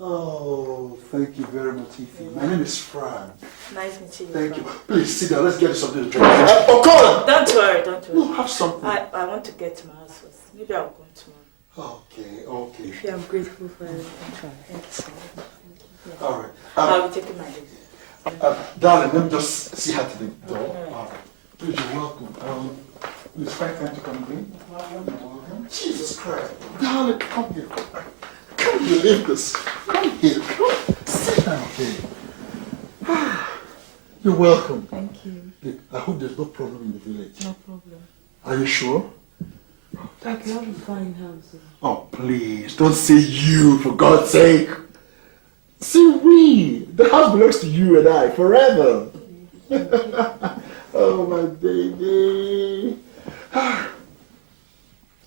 Oh, thank you very much, Ife. My name is Frank. Nice meeting you. Thank Frank. you. Please sit down. Let's get something to drink. Oh, Colin! Don't worry. No, have something. I want to get to my house first. Maybe I'll come tomorrow. Okay. Ife, I'm grateful for everything. Thank you so much. Yeah. All right. I'll be taking my leave. Darling, let me just see her to the door. All right. Please, you're welcome. Please find time to come in. Jesus Christ. Darling, come here. I can't believe this. Come here. Sit down here. You're welcome. Thank you. Look, I hope there's no problem in the village. No problem. Are you sure? I can have a fine house. Oh, please, don't say you, for God's sake. Say we. The house belongs to you and I forever. Oh, my baby.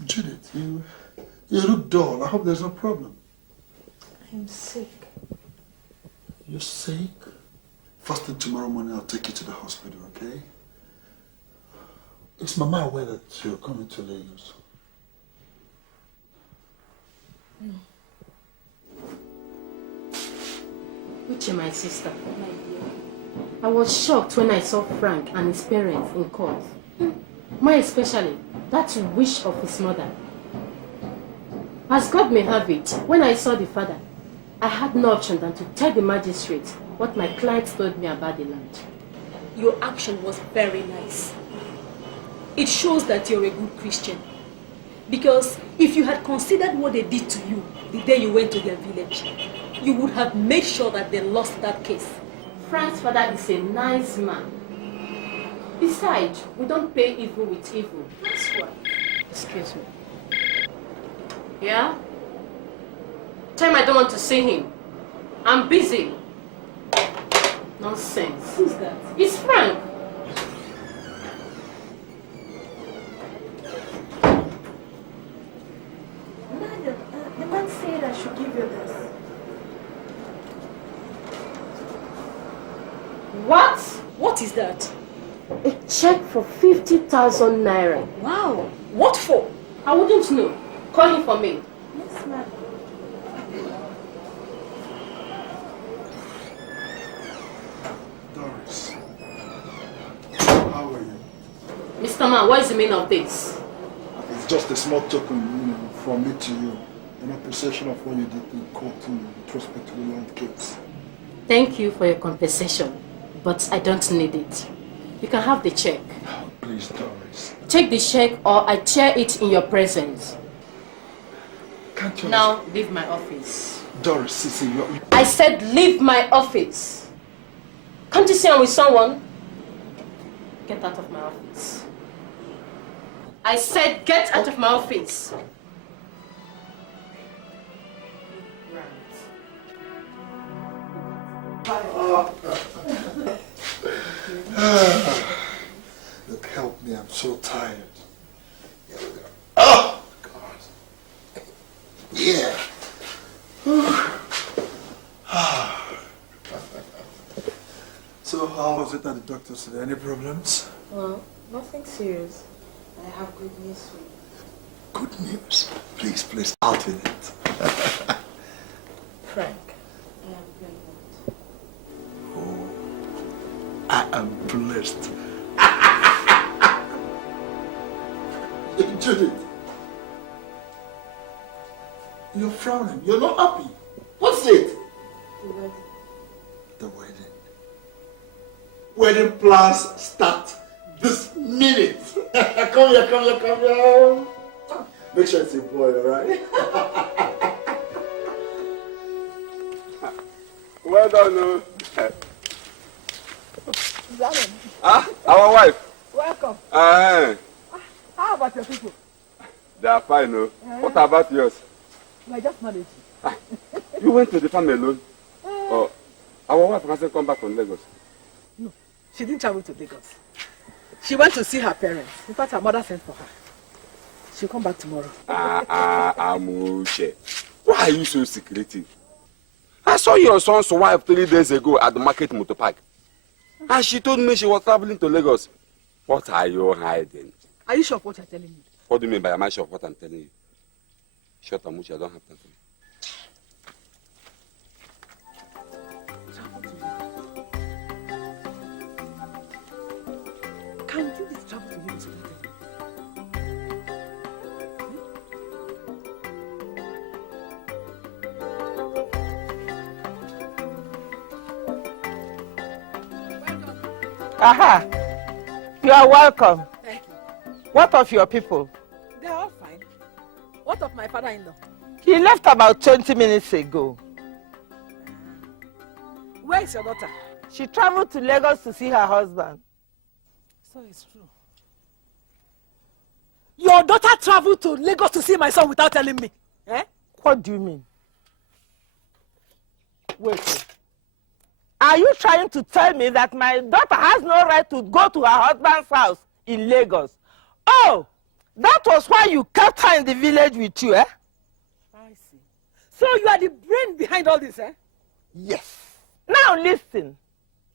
Judith, you look dull. I hope there's no problem. I'm sick. You're sick? First thing tomorrow morning, I'll take you to the hospital, okay? Is Mama aware that you're coming to Lagos? No. Uche, my sister. I was shocked when I saw Frank and his parents in court. More especially, that wish of his mother. As God may have it, when I saw the father, I had no option than to tell the magistrate what my client told me about the land. Your action was very nice. It shows that you're a good Christian. Because if you had considered what they did to you the day you went to their village, you would have made sure that they lost that case. Frank's father is a nice man. Besides, we don't pay evil with evil. That's why. Excuse me. Yeah? Tell him I don't want to see him. I'm busy. Nonsense. Who's that? It's Frank. Madam, the man said I should give you this. What? What is that? A check for 50,000 naira. Wow. What for? I wouldn't know. Call him for me. Yes, ma'am. Doris, how are you? Mr. Man, what is the meaning of this? It's just a small token, from me to you, in appreciation of what you did in court with respect to the land case. Thank you for your compensation, but I don't need it. You can have the check. Oh, please, Doris. Take the check or I tear it in your presence. Can't you Now, leave my office. Doris, see, I said leave my office. Can't you see I'm with someone? Get out of my office. I said get out of my office. Look, help me, I'm so tired. Here we go. Oh, God. Yeah. So how was it at the doctor's today? Any problems? Well, nothing serious. I have good news for you. Good news. Please, out with it. Frank, I am pregnant. Oh, I am blessed. Judith, you're frowning. You're not happy. What's it? The wedding. The wedding. Wedding plans start this minute. Come here. Make sure it's a boy, all right? Well done, no. Our wife. Welcome. How about your people? They are fine, no. What about yours? I just managed. You went to the farm alone? Oh, our wife hasn't come back from Lagos. No, she didn't travel to Lagos. She went to see her parents. In fact, her mother sent for her. She'll come back tomorrow. Amushe. Why are you so secretive? I saw your son's wife 3 days ago at the market motor park. And she told me she was traveling to Lagos. What are you hiding? Are you sure of what you're telling me? What do you mean by am I sure of what I'm telling you? Shut up, Muchi, I don't have time for you. Can you just travel to Lagos without Aha! You are welcome. Thank you. What of your people? They are all fine. What of my father-in-law? He left about 20 minutes ago. Where is your daughter? She traveled to Lagos to see her husband. So it's true. Your daughter traveled to Lagos to see my son without telling me? Eh? What do you mean? Wait. Are you trying to tell me that my daughter has no right to go to her husband's house in Lagos? Oh, that was why you kept her in the village with you, eh? I see. So you are the brain behind all this, eh? Yes. Now listen.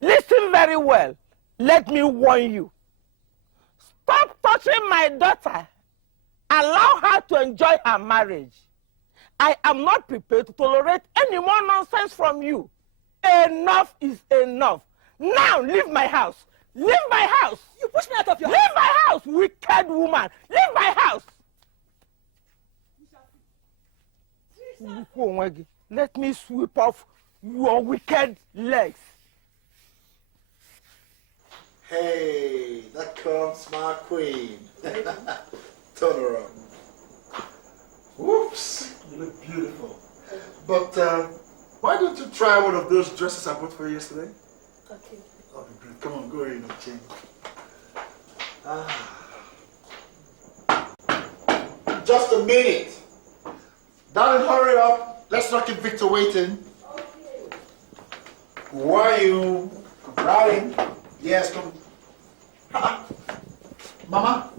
Listen very well. Let me warn you. Stop touching my daughter. Allow her to enjoy her marriage. I am not prepared to tolerate any more nonsense from you. Enough is enough. Now leave my house. Leave my house. You push me out of your house. Leave my house, wicked woman. Leave my house. Let me sweep off your wicked legs. Hey, that comes my queen. Turn around. Whoops, you look beautiful. But why don't you try one of those dresses I bought for you yesterday? Okay. Oh, great. Come on, go in and change. Just a minute. Darling, hurry up. Let's not keep Victor waiting. Okay. Who are you? Darling. Yes, come. Mama?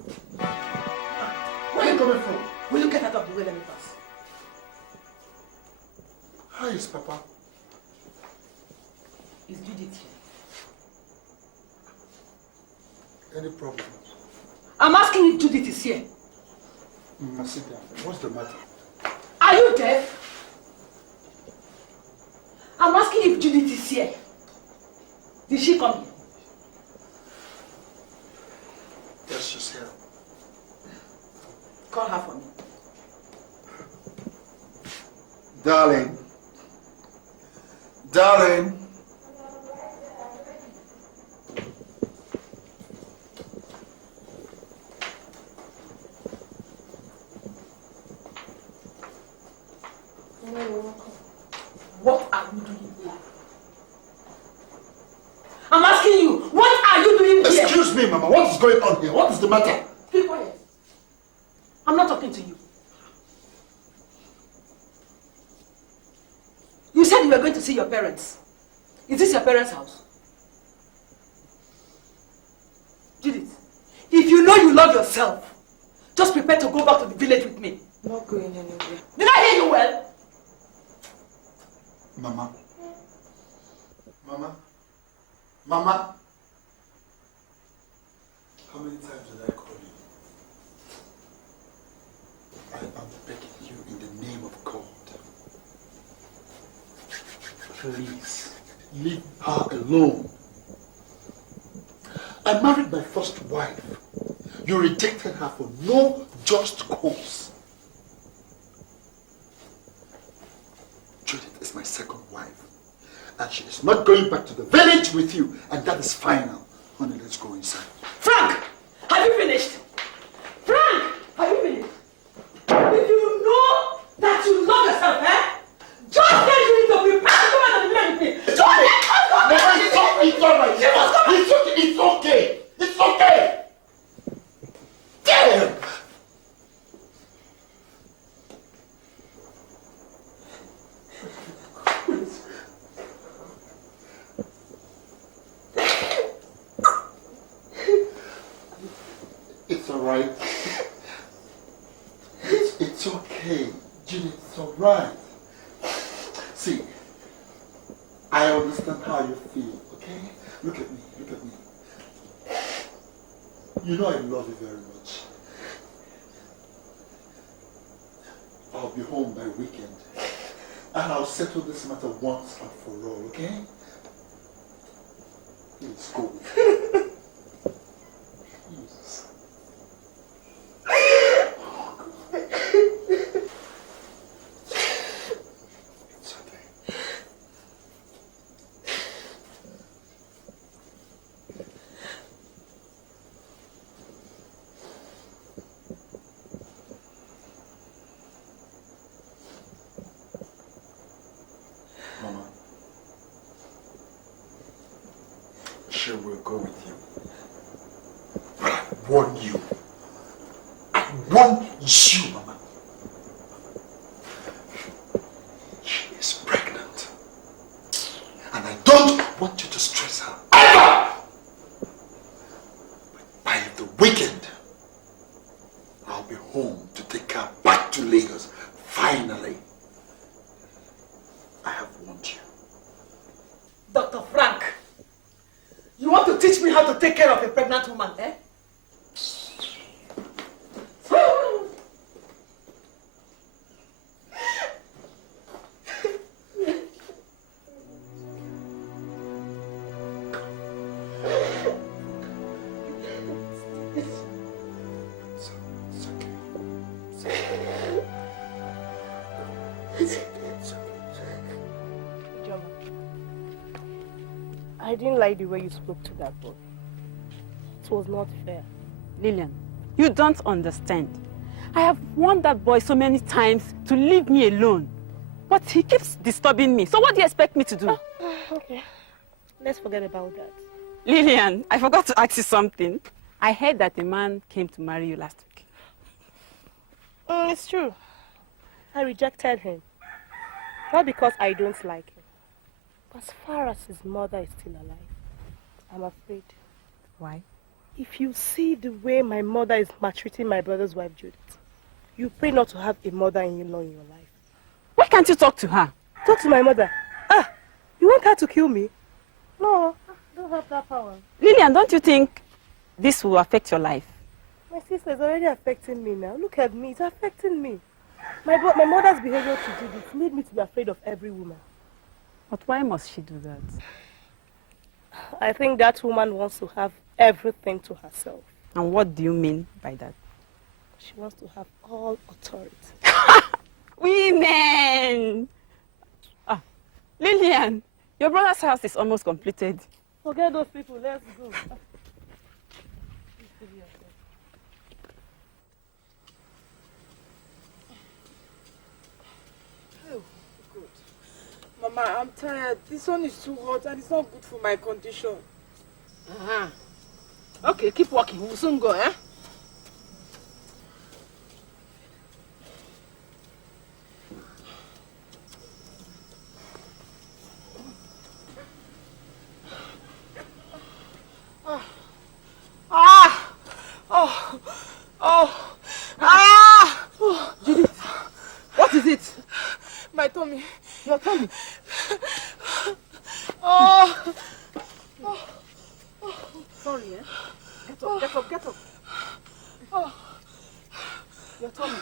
Where are you coming from? Will you get out of the way? Let me pass. How is Papa? Is Judith here? Any problem? I'm asking if Judith is here. Sit down. What's the matter? Are you deaf? I'm asking if Judith is here. Did she come here? Yes, she's here. Call her for me. Darling. Darling. What are you doing here? I'm asking you, what are you doing here? Excuse me, Mama. What is going on here? What is the matter? Keep quiet. I'm not talking to you. You said you were going to see your parents. Is this your parents' house? Judith, if you know you love yourself, just prepare to go back to the village with me. Not going anywhere. Did I hear you well? Mama. Mama. Mama. How many times did I call you? I am begging you in the name of God. Please, leave her alone. I married my first wife. You rejected her for no just cause. Judith is my second wife. And she is not going back to the village with you. And that is final. Honey, let's go inside. Frank! Have you finished? Frank! Have you finished? If you know that you love yourself, eh? Just tell me to prepare to go back to the village with me. It's alright. It's okay. Judy, it's alright. See, I understand how you feel, okay? Look at me, look at me. You know I love you very much. I'll be home by weekend. And I'll settle this matter once and for all, okay? Please go. Jesus. It's okay. Mama, she will go with you. But I warn you. I warn you, Mama. She is pregnant. And I don't want you to stress her ever. But by the weekend, I'll be home to take her back to Lagos. Finally. I have warned you. Dr. Frank, you want to teach me how to take care of a pregnant woman, eh? I didn't like the way you spoke to that boy. It was not fair. Lillian, you don't understand. I have warned that boy so many times to leave me alone. But he keeps disturbing me. So what do you expect me to do? Okay. Let's forget about that. Lillian, I forgot to ask you something. I heard that a man came to marry you last week. It's true. I rejected him. Not because I don't like him. As far as his mother is still alive, I'm afraid. Why? If you see the way my mother is maltreating my brother's wife, Judith, you pray not to have a mother-in-law in your life. Why can't you talk to her? Talk to my mother. You want her to kill me? No, I don't have that power. Lillian, don't you think this will affect your life? My sister is already affecting me now. Look at me, it's affecting me. My mother's behavior to Judith made me to be afraid of every woman. But why must she do that? I think that woman wants to have everything to herself. And what do you mean by that? She wants to have all authority. Women! Lillian, your brother's house is almost completed. Forget those people, let's go. Mama, I'm tired. This one is too hot and it's not good for my condition. Okay, keep walking. We'll soon go, eh? Judith, what is it? My tummy. Your tummy? Sorry, eh? Get up, get up, get up. Your tummy.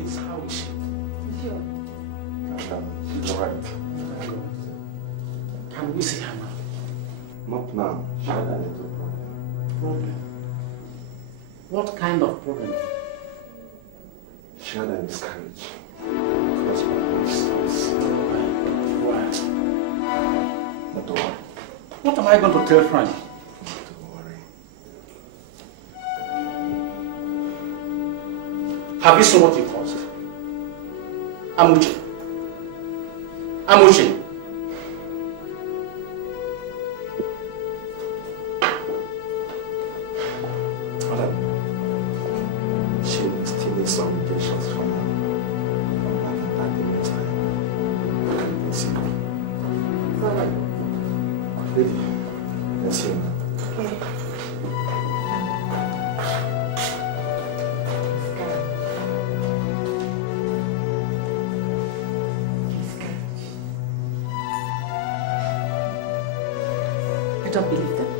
She's alright. Can we see her now? Not now. She had a little problem. Problem? What kind of problem? She had a miscarriage. That's my distance. Why? What am I going to tell Frank? Have you seen what he caused? Amuche. Amuche. Madam, she still needs some patience for now. That the next time. Let's see. It's all right. Lady, let's see. Okay. I don't believe them.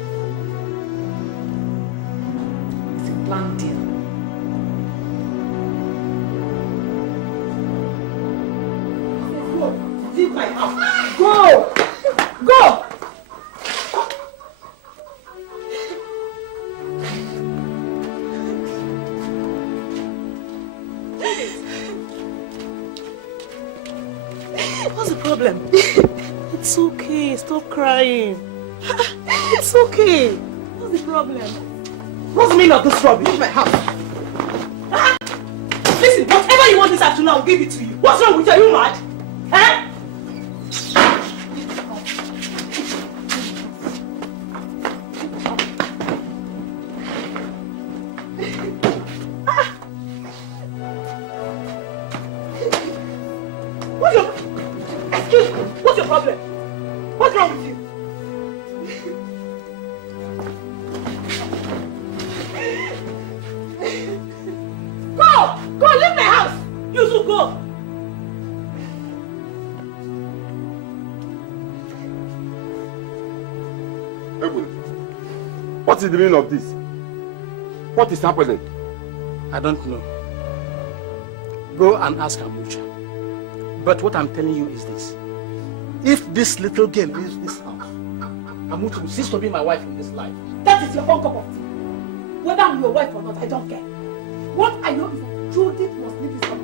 It's a planned deal. Go! Leave my house! Go! Go! What's the problem? It's okay. Stop crying. It's okay. What's the problem? What's the meaning of this rubbish? Leave my house. Ah! Listen, whatever you want this afternoon, I'll give it to you. What's wrong with you? Are you mad? Eh? Ah! What's your... Excuse me. What's your problem? What's wrong with you? Go! Go! Leave my house! You should go! Ebony, what is the meaning of this? What is happening? I don't know. Go and ask Amucha. But what I'm telling you is this. If this little girl leaves this house, Amucha will cease to be my wife in this life. That is your own cup of tea. Whether I'm your wife or not, I don't care. What I know is that Judith must leave this house.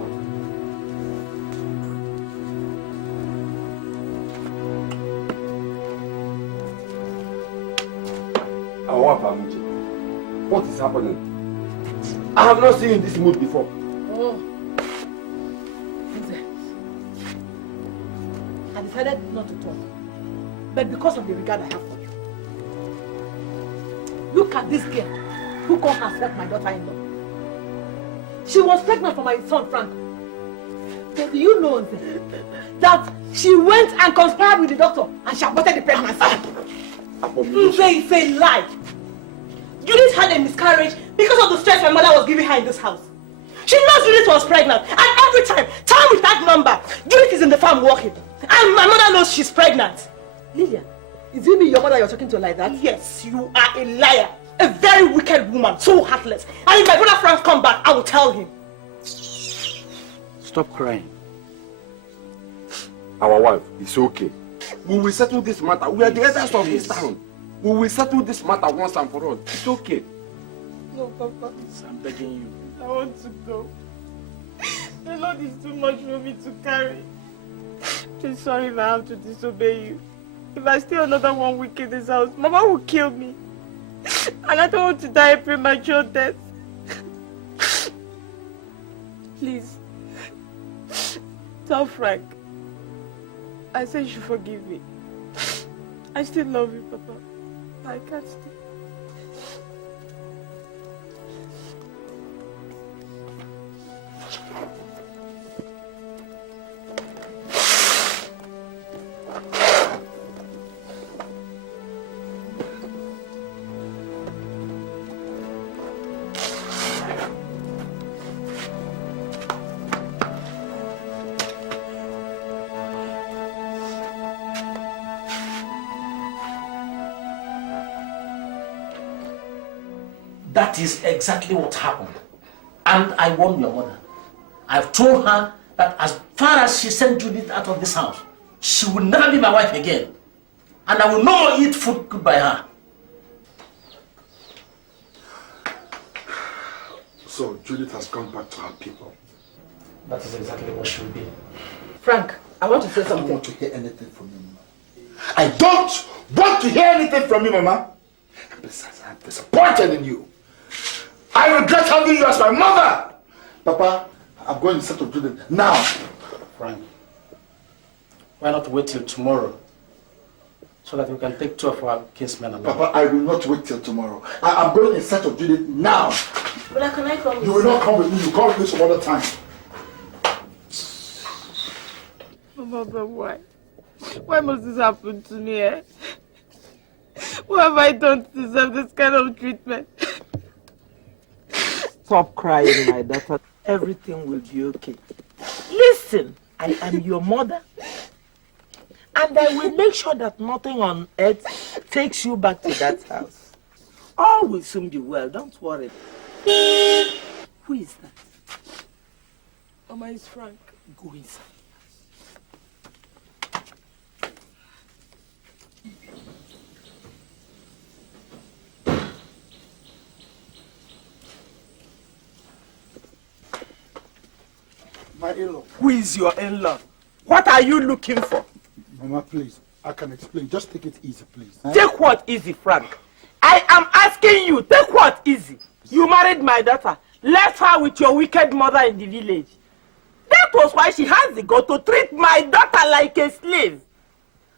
Our wife, Amuche. What is happening? I have not seen you in this mood before. Oh. I decided not to talk. But because of the regard I have for you. Look at this girl who called herself my daughter-in-law. She was pregnant for my son, Frank. But do you know that she went and conspired with the doctor and she aborted the pregnancy? It's a lie. Judith had a miscarriage because of the stress my mother was giving her in this house. She knows Judith was pregnant, and every time with that number, Judith is in the farm working, and my mother knows she's pregnant. Lillian, is it me your mother you're talking to like that? Yes, you are a liar, a very wicked woman, so heartless. And if my brother Frank comes back, I will tell him. Stop crying. Our wife is okay. We will settle this matter. We are the elders of this town. We will settle this matter once and for all. It's okay. No, Papa. I'm begging you. I want to go. The Lord is too much for me to carry. Please, sorry if I have to disobey you. If I stay another 1 week in this house, Mama will kill me. And I don't want to die a premature death. Please. Tell Frank. I said you should forgive me. I still love you, Papa. I can't stay. That is exactly what happened. And I warned your mother. I've told her that as far as she sent Judith out of this house, she will never be my wife again. And I will no more eat food cooked by her. So Judith has gone back to her people. That is exactly what she will be. Frank, I want to say something. I don't want to hear anything from you. I don't want to hear anything from you, Mama. Besides, I'm disappointed in you. I regret having you as my mother. Papa, I'm going to settle Judith now. Frank, why not wait till tomorrow so that we can take 2 of our kinsmen along? Papa, I will not wait till tomorrow. I'm going in search of Judith now. But can I come with you? You will not come with me. You come with me some other time. Mama, why? Why must this happen to me, eh? What have I done to deserve this kind of treatment? Stop crying, my daughter. Everything will be okay. Listen, I am your mother. And I will make sure that nothing on earth takes you back to that house. All will soon be well, don't worry. Who is that? Mama, it's Frank. Go inside. My in-law. Who is your in-law? What are you looking for? Mama, please. I can explain. Just take it easy, please. Take what easy, Frank? I am asking you, take what easy? You married my daughter, left her with your wicked mother in the village. That was why she has the gut to treat my daughter like a slave.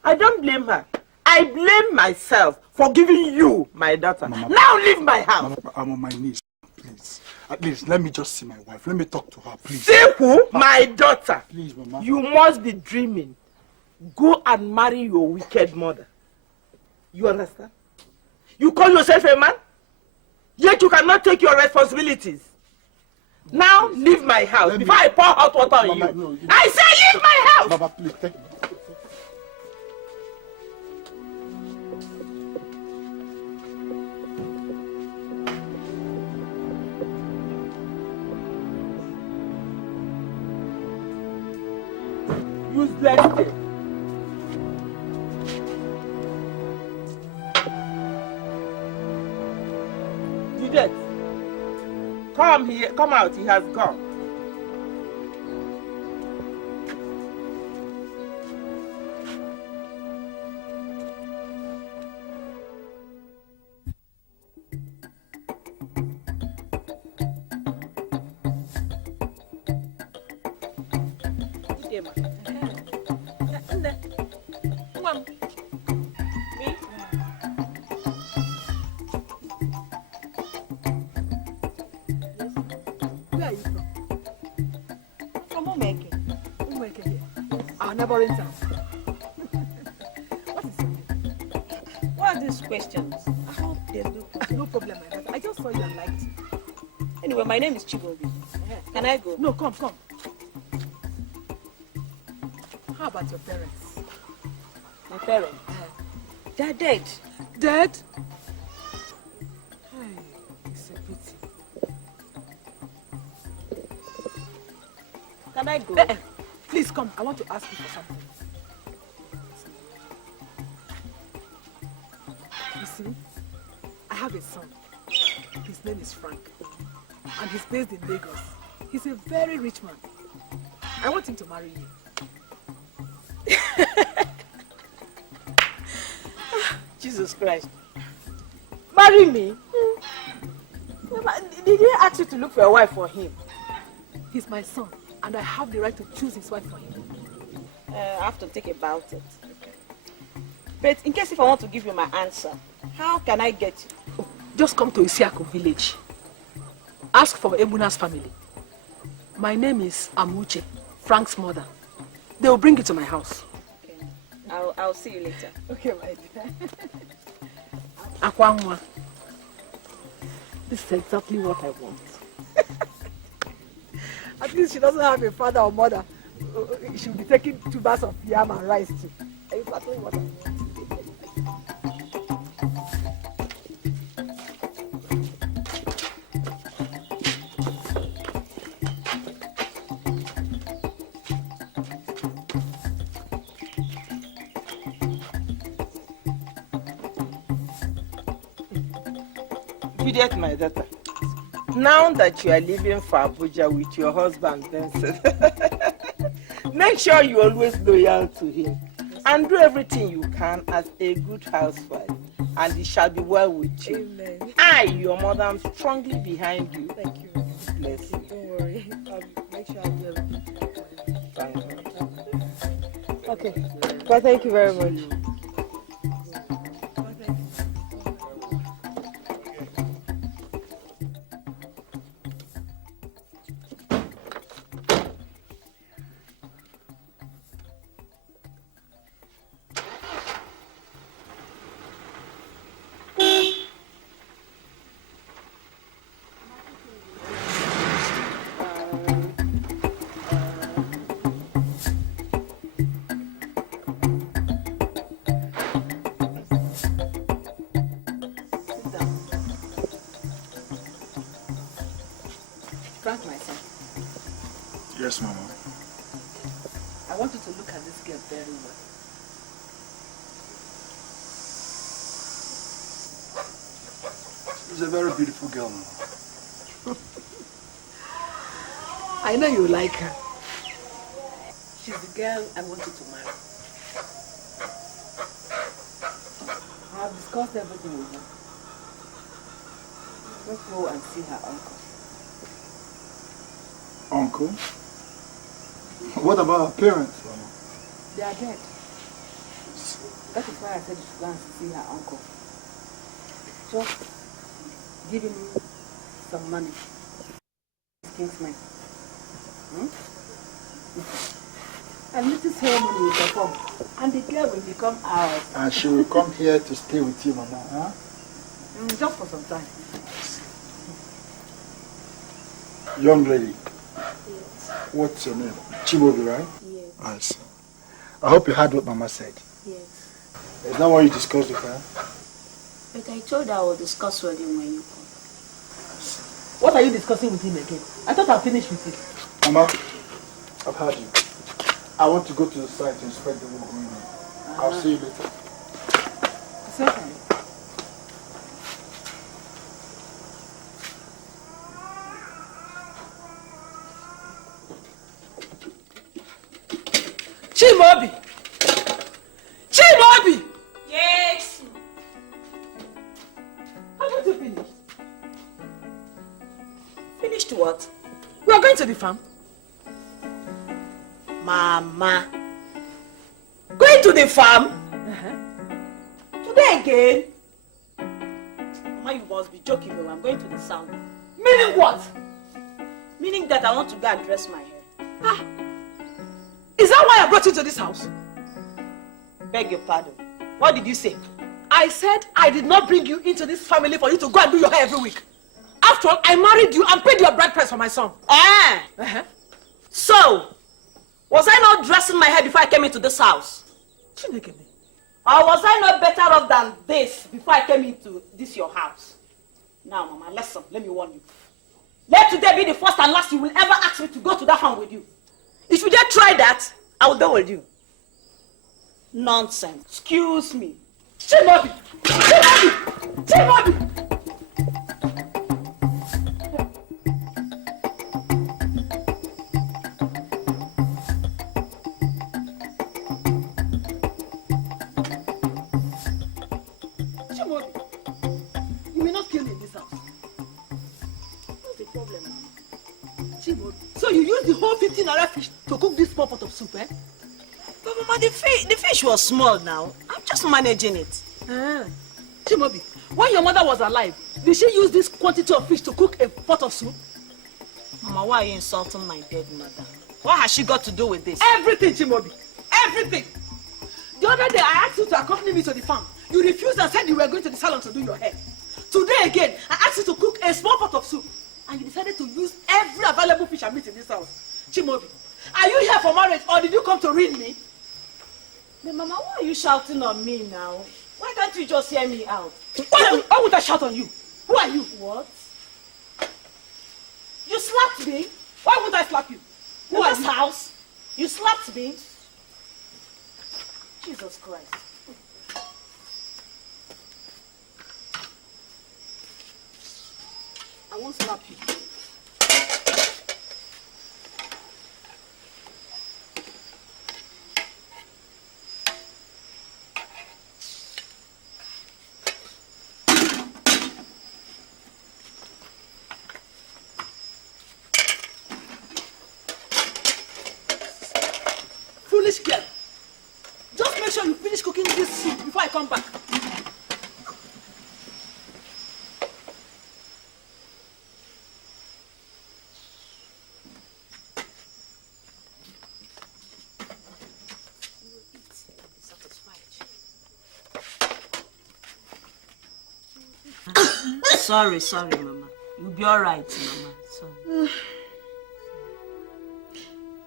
I don't blame her. I blame myself for giving you my daughter. Mama, now leave my house. Mama, I'm on my knees, please. At least let me just see my wife. Let me talk to her, please. See who? My daughter. Please, Mama. You must be dreaming. Go and marry your wicked mother. You understand? You call yourself a man, yet you cannot take your responsibilities. Now leave my house before I pour hot water on you. No, I say leave my house! Mama, please, take me. Useless thing. Judith, come here, come out, he has gone. Neighboring town. What is your name? What are these questions? I hope there's no problem like that. I just saw you and liked you. Anyway, my name is Chibobi. Can I go? No, come. How about your parents? My parents? They're dead. Dead? Hey, it's a pity. Can I go? Please come. I want to ask you for something. You see, I have a son. His name is Frank. And he's based in Lagos. He's a very rich man. I want him to marry you. Jesus Christ. Marry me? Did he ask you to look for a wife for him? He's my son. And I have the right to choose his wife for him. I have to think about it. Okay. But in case if I want to give you my answer, how can I get you? Just come to Isiako village. Ask for Ebuna's family. My name is Amuche, Frank's mother. They will bring you to my house. Okay. I'll see you later. Okay, my dear. Akwangwa. This is exactly what I want. At least she doesn't have a father or mother. She'll be taking 2 bags of yam and rice too. Exactly what I want. Juliet, my daughter. Now that you are leaving for Abuja with your husband, Vincent, make sure you're always loyal to him. and do everything you can as a good housewife, and it shall be well with you. Amen. I, your mother, am strongly behind you. Thank you. Bless you. Don't worry. I'll make sure I do everything. Thank you. Okay. Well, thank you very much. Frank, my son, Yes, Mama. I want you to look at this girl very well. She's a very beautiful girl, Mama. I know you like her. She's the girl I want you to marry. I have discussed everything with her. Let's go and see her uncle. Uncle? What about her parents, Mama? They are dead. That is why I said you should go and see her uncle. Just give him some money. Kingsman. And little ceremony will perform. And the girl will become ours. And she will come here to stay with you, Mama, huh? Just for some time. Young lady. What's your name? Chibobi, right? Yes. I see. I hope you heard what Mama said. Yes. Is that what you discussed with her? But I told her I will discuss with him when you come. What are you discussing with him again? I thought I finished with it. Mama, I've heard you. I want to go to the site to inspect the work going on. I'll see you later. It's okay. Chimobi! Chimobi! Yes! Haven't you finished? Finished what? We are going to the farm. Mama. Going to the farm? Today again? Mama, you must be joking when I'm going to the sound. Meaning what? Meaning that I want to go and dress my hair. Is that why I brought you to this house? Beg your pardon. What did you say? I said I did not bring you into this family for you to go and do your hair every week. After all, I married you and paid your bride price for my son. So, was I not dressing my hair before I came into this house? Or was I not better off than this before I came into this your house? Now, Mama, listen, let me warn you. Let today be the first and last you will ever ask me to go to that farm with you. If you just try that, I will go with you. Nonsense. Excuse me. Chimobi! Chimobi! Chimobi! You may not kill me in this house. What's the problem, Mama? Chimobi. So you used the whole 15 naira fish to cook this small pot of soup, eh? But Mama, the fish was small now. I'm just managing it. Chimobi, when your mother was alive, did she use this quantity of fish to cook a pot of soup? Mama, why are you insulting my dead mother? What has she got to do with this? Everything, Chimobi. Everything. The other day, I asked you to accompany me to the farm. You refused and said you were going to the salon to do your hair. Today again, I asked you to cook a small pot of soup. And you decided to use every available fish and meat in this house. Chimobi, are you here for marriage or did you come to ruin me? But Mama, why are you shouting on me now? Why can't you just hear me out? Why would I shout on you? Who are you? What? You slapped me? Why would I slap you? Who is house? You slapped me? Jesus Christ. I won't slap you. sure you finish cooking this soup before I come back. Sorry, Mama. You'll be all right, Mama. Sorry.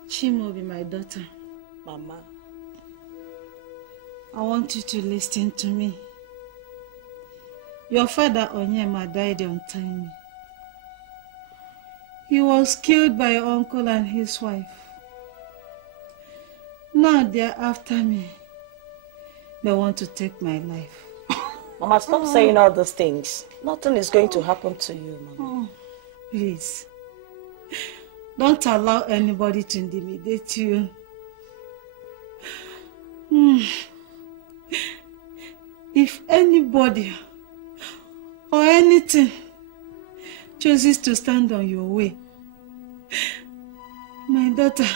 Chimobi, my daughter. Mama. I want you to listen to me. Your father, Onyema, died untimely. He was killed by your uncle and his wife. Now they are after me. They want to take my life. Mama, stop saying all those things. Nothing is going to happen to you, Mama. Please. Don't allow anybody to intimidate you. If anybody or anything chooses to stand on your way, my daughter,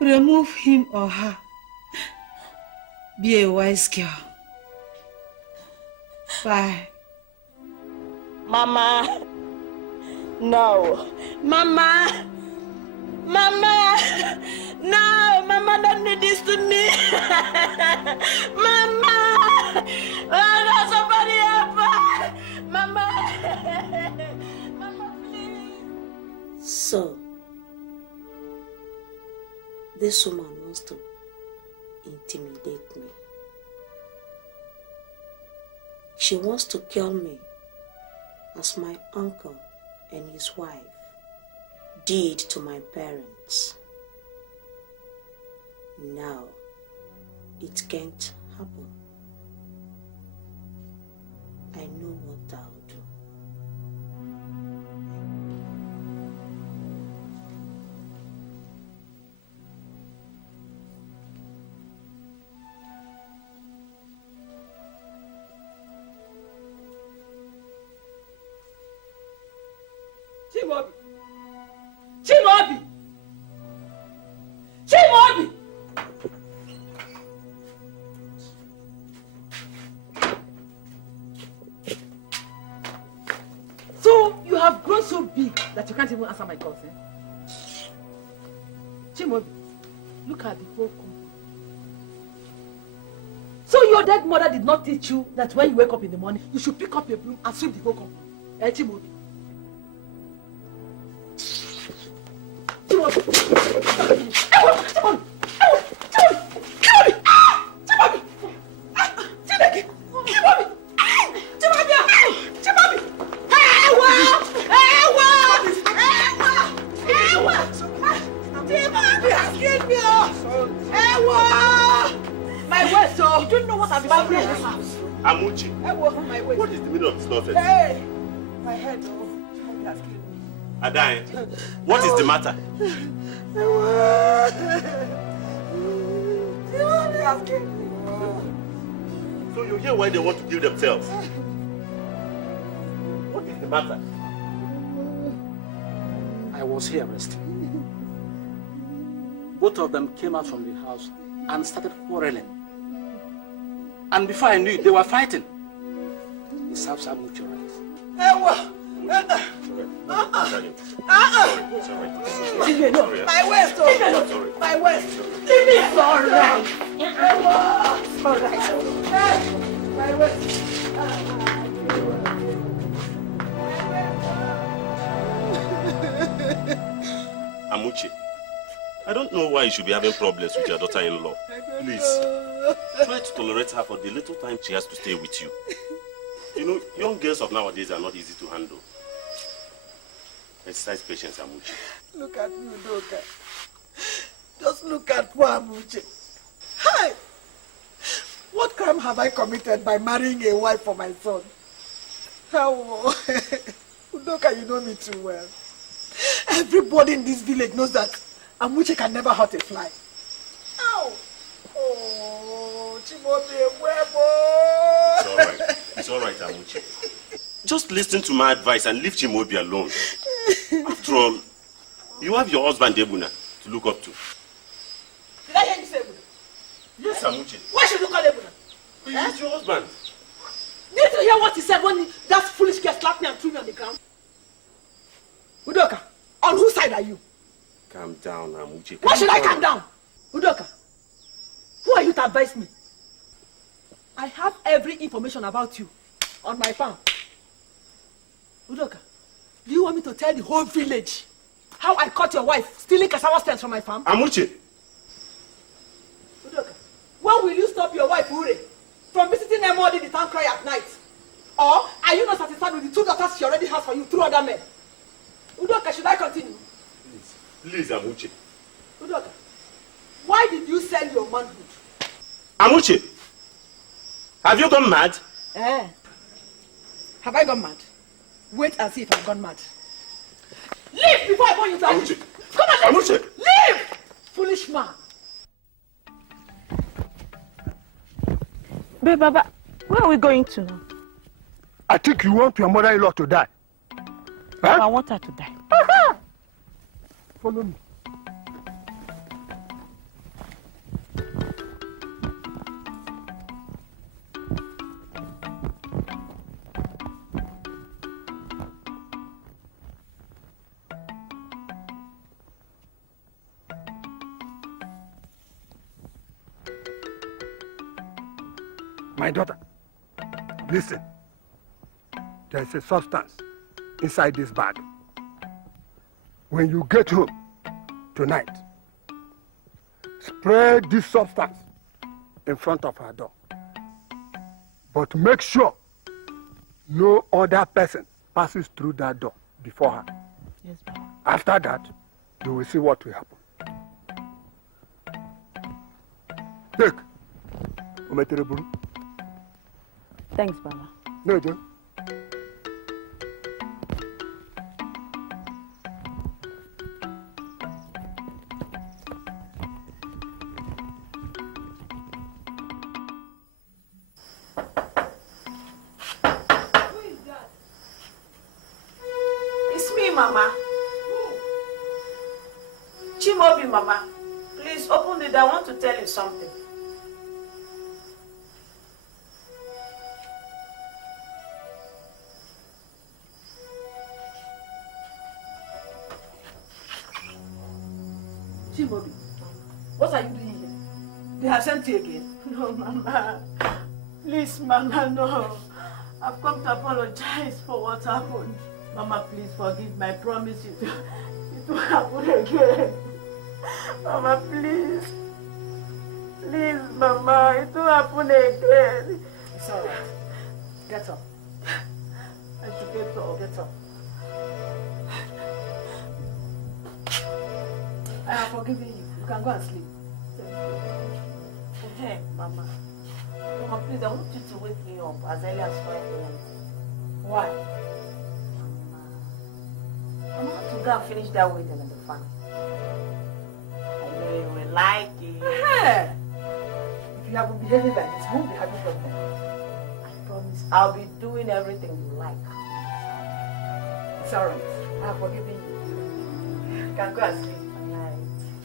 remove him or her. Be a wise girl. Bye. Mama. No. Mama. Mama. No. Mama, don't do this to me. Mama. Oh, no, somebody help her. Mama. Mama, please. So, this woman wants to intimidate me. She wants to kill me as my uncle and his wife did to my parents. Now, it can't happen. I know what I'll do. Chimobi! Chimobi! Chimobi! So you have grown so big that you can't even answer my calls, eh? Chimobi, look at the whole company. So your dead mother did not teach you that when you wake up in the morning, you should pick up your broom and sweep the whole company. Eh, Chimobi? Amuchi, what is the meaning of this nonsense? Hey, my head, Chimobi has killed me. Adai, what is the matter? Chimobi has killed me. So you hear why they want to kill themselves? What is the matter? I was here resting. Both of them came out from the house and started quarreling. And before I knew it, they were fighting. It serves Amuchi right. Sorry. My waist, oh. My waist. Leave me. It's all right. It's all right. My waist. Amuchi, I don't know why you should be having problems with your daughter-in-law. Please, try to tolerate her for the little time she has to stay with you. You know, young girls of nowadays are not easy to handle. Exercise patience, Amuchi. Look at you, Doka. Just look at poor Amuchi. Hi! What crime have I committed by marrying a wife for my son? How? Udoka, you know me too well. Everybody in this village knows that Amuchi can never hurt a fly. Ow! Oh, Chimobi, It's all right, Amuchi. Just listen to my advice and leave Chimobi alone. After all, you have your husband, Ebuna, to look up to. Did I hear you say Ebuna? You Amuche. Why should you call Ebuna? He's your husband. Did you hear what he said when that foolish girl slapped me and threw me on the ground? Udoka, on whose side are you? Calm down, Amuche. Why should I calm down? Udoka, who are you to advise me? I have every information about you on my farm. Udoka, do you want me to tell the whole village how I caught your wife stealing cassava stems from my farm? Amuche. Udoka, when will you stop your wife, Ure, from visiting MOD the town cry at night? Or are you not satisfied with the 2 daughters she already has for you through other men? Udoka, should I continue? Please, Amuche. Udoka, why did you sell your manhood? Amuche, have you gone mad? Have I gone mad? Wait and see if I've gone mad. Leave before I burn you down. Amuche. Come on, Amuche. Leave! Foolish man. Babe, Baba, where are we going to now? I think you want your mother-in-law to die. Huh? I want her to die. Follow me. My daughter, listen. There is a substance inside this bag. When you get home tonight, spread this substance in front of her door. But make sure no other person passes through that door before her. Yes, Baba. After that, you will see what will happen. Take. Umetereburu. Thanks, Baba. No, Joe. It's me, Mama. Chimobi, Mama. Please open the door. I want to tell you something. Chimobi, what are you doing here? They have sent you again. No, Mama. Please, Mama, no. I've come to apologize for what happened. Mama, please forgive me. I promise you it won't happen again. Mama, please. Please, Mama, it won't happen again. It's all right. Get up. I have to get up. Get up. I have forgiven you. You can go and sleep. Hey, Mama. Mama, please, I want you to wake me up as early as 5 a.m. Why? I want to go and finish that wedding in the farm. I know you will like it. Hey! If you have been behaving like this, you won't be having problem. I promise I'll be doing everything you like. It's all right. I have forgiven you. You can go and sleep.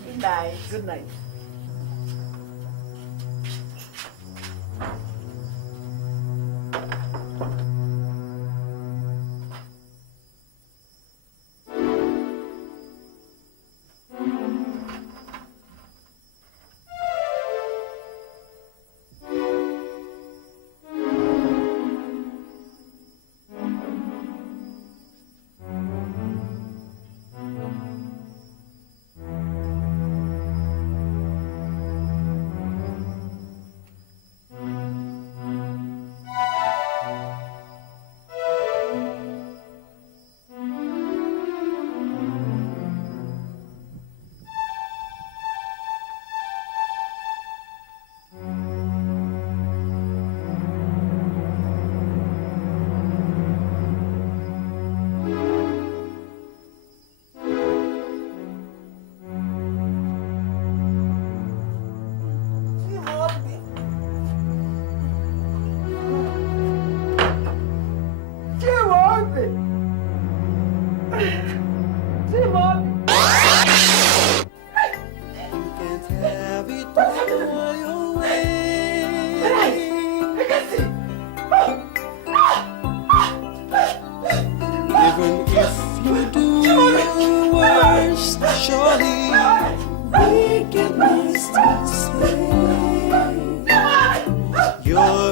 Good night. Good night.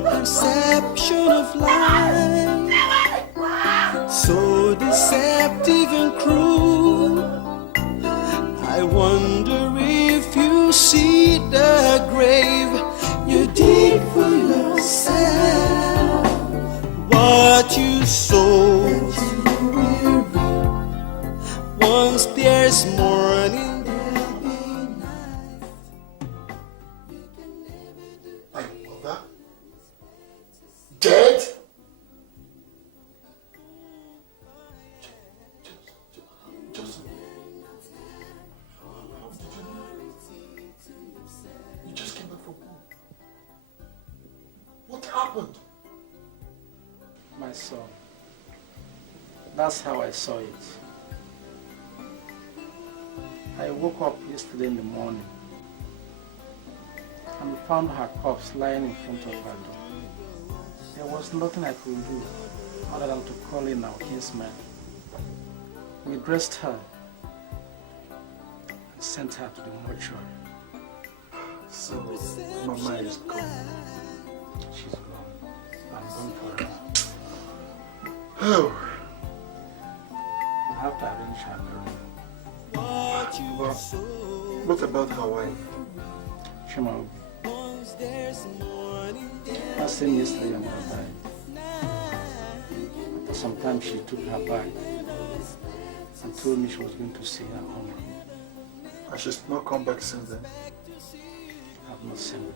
your perception of life, so deceptive and cruel. I wonder if you see the grave you dig for yourself. What you sow, once there's morning, there'll be night. My mother? Dead? Joseph. You just came back from home. What happened? My son, that's how I saw it. I woke up yesterday in the morning and found her corpse lying in front of her door. There was nothing I could do other than to call in our kinsmen. We dressed her and sent her to the mortuary. So, Mama is gone. She's gone. I'm gone for her. Oh. I have to arrange her burial. Well, what about her wife? Shema, I seen yesterday on her died. After some time she took her back and told me she was going to see her home. And she's not come back since then? I've not seen her.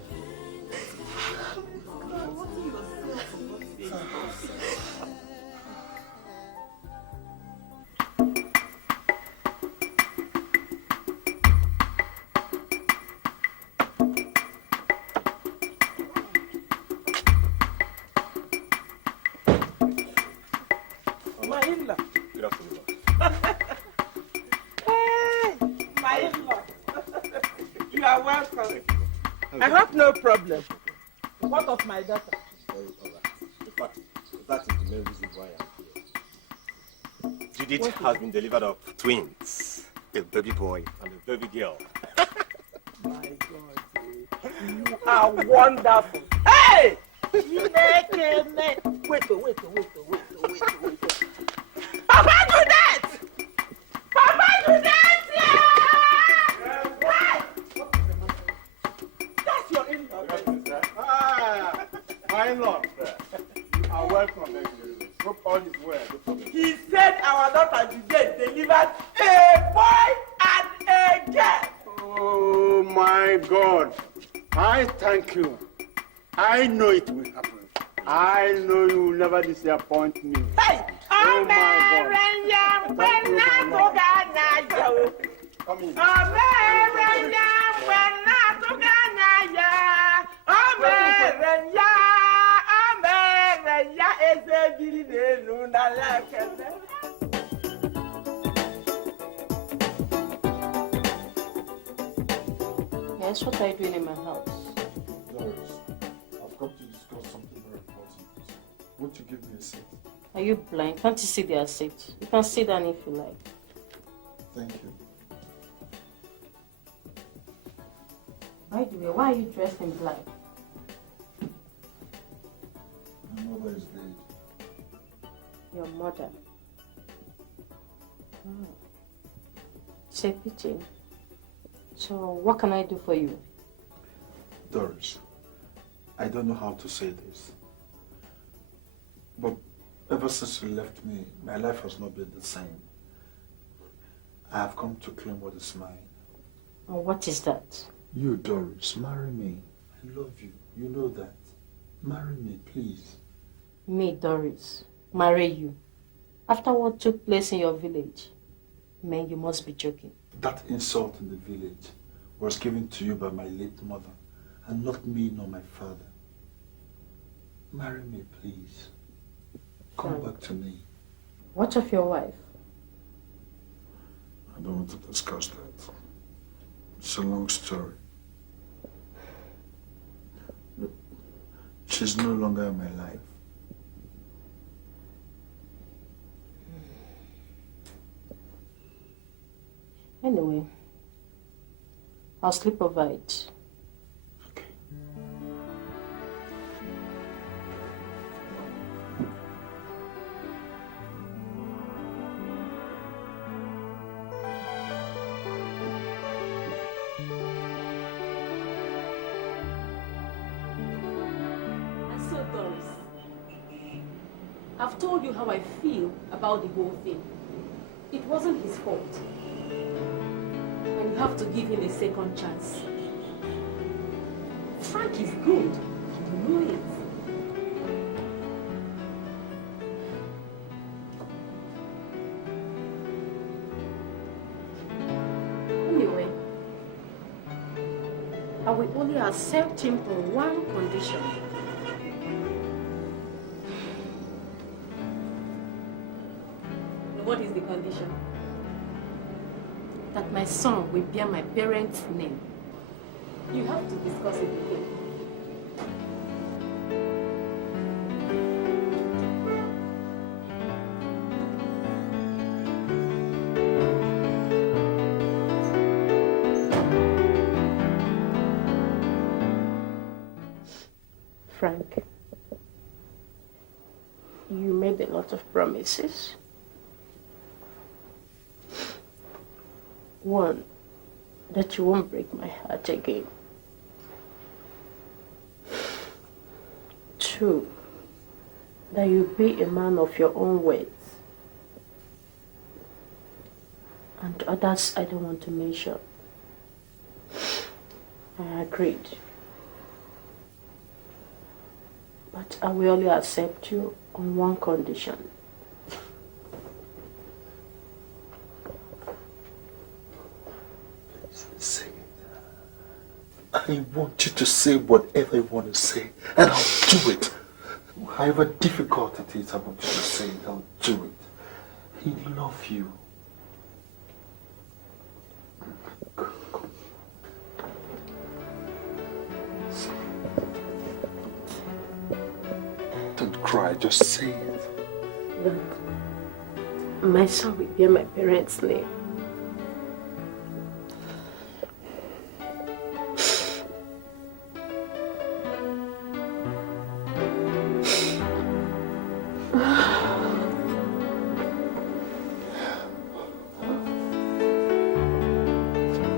My in-law. Good afternoon. Hey, my in-law. You are welcome. I have no problem. What of my daughter? Very all right. In fact, that is the main reason why I'm here. Judith has been delivered of twins, a baby boy and a baby girl. My God, you are wonderful. Hey! Wait. Papa, do that! Papa, do that! Yeah! That's your in-law. Ah, my in-law. You are welcome. Hope all is well. He said our daughter today delivered a boy and a girl. Oh my God. I thank you. I know it will happen. I know you will never disappoint me. Hey! Oh my God. Come in. Yes, what are you doing in my house? Doris, I've come to discuss something very important. Won't you give me a seat? Are you blind? Can't you see their seat? You can sit down if you like. Thank you. By the way, why are you dressed in black? My mother is dead. Your mother. Oh. It's a pity. So, what can I do for you? Doris, I don't know how to say this, but ever since you left me, my life has not been the same. I have come to claim what is mine. And what is that? You, Doris, marry me. I love you. You know that. Marry me, please. Me, Doris, marry you. After what took place in your village? Man, you must be joking. That insult in the village was given to you by my late mother, and not me nor my father. Marry me, please. Come back to me. What of your wife? I don't want to discuss that. It's a long story. She's no longer in my life. Anyway, I'll sleep over it. I've told you how I feel about the whole thing. It wasn't his fault. And you have to give him a second chance. Frank is good. You know it. Anyway, I will only accept him on one condition. What is the condition? That my son will bear my parents' name. You have to discuss it with him. Frank, you made a lot of promises. One, that you won't break my heart again. Two, that you'll be a man of your own words. And others I don't want to mention. I agreed. But I will only accept you on one condition. Say it. I want you to say whatever you want to say, and I'll do it. However difficult it is, I want you to say it, I'll do it. He loves you. Don't cry, just say it. My son will bear my parents' name.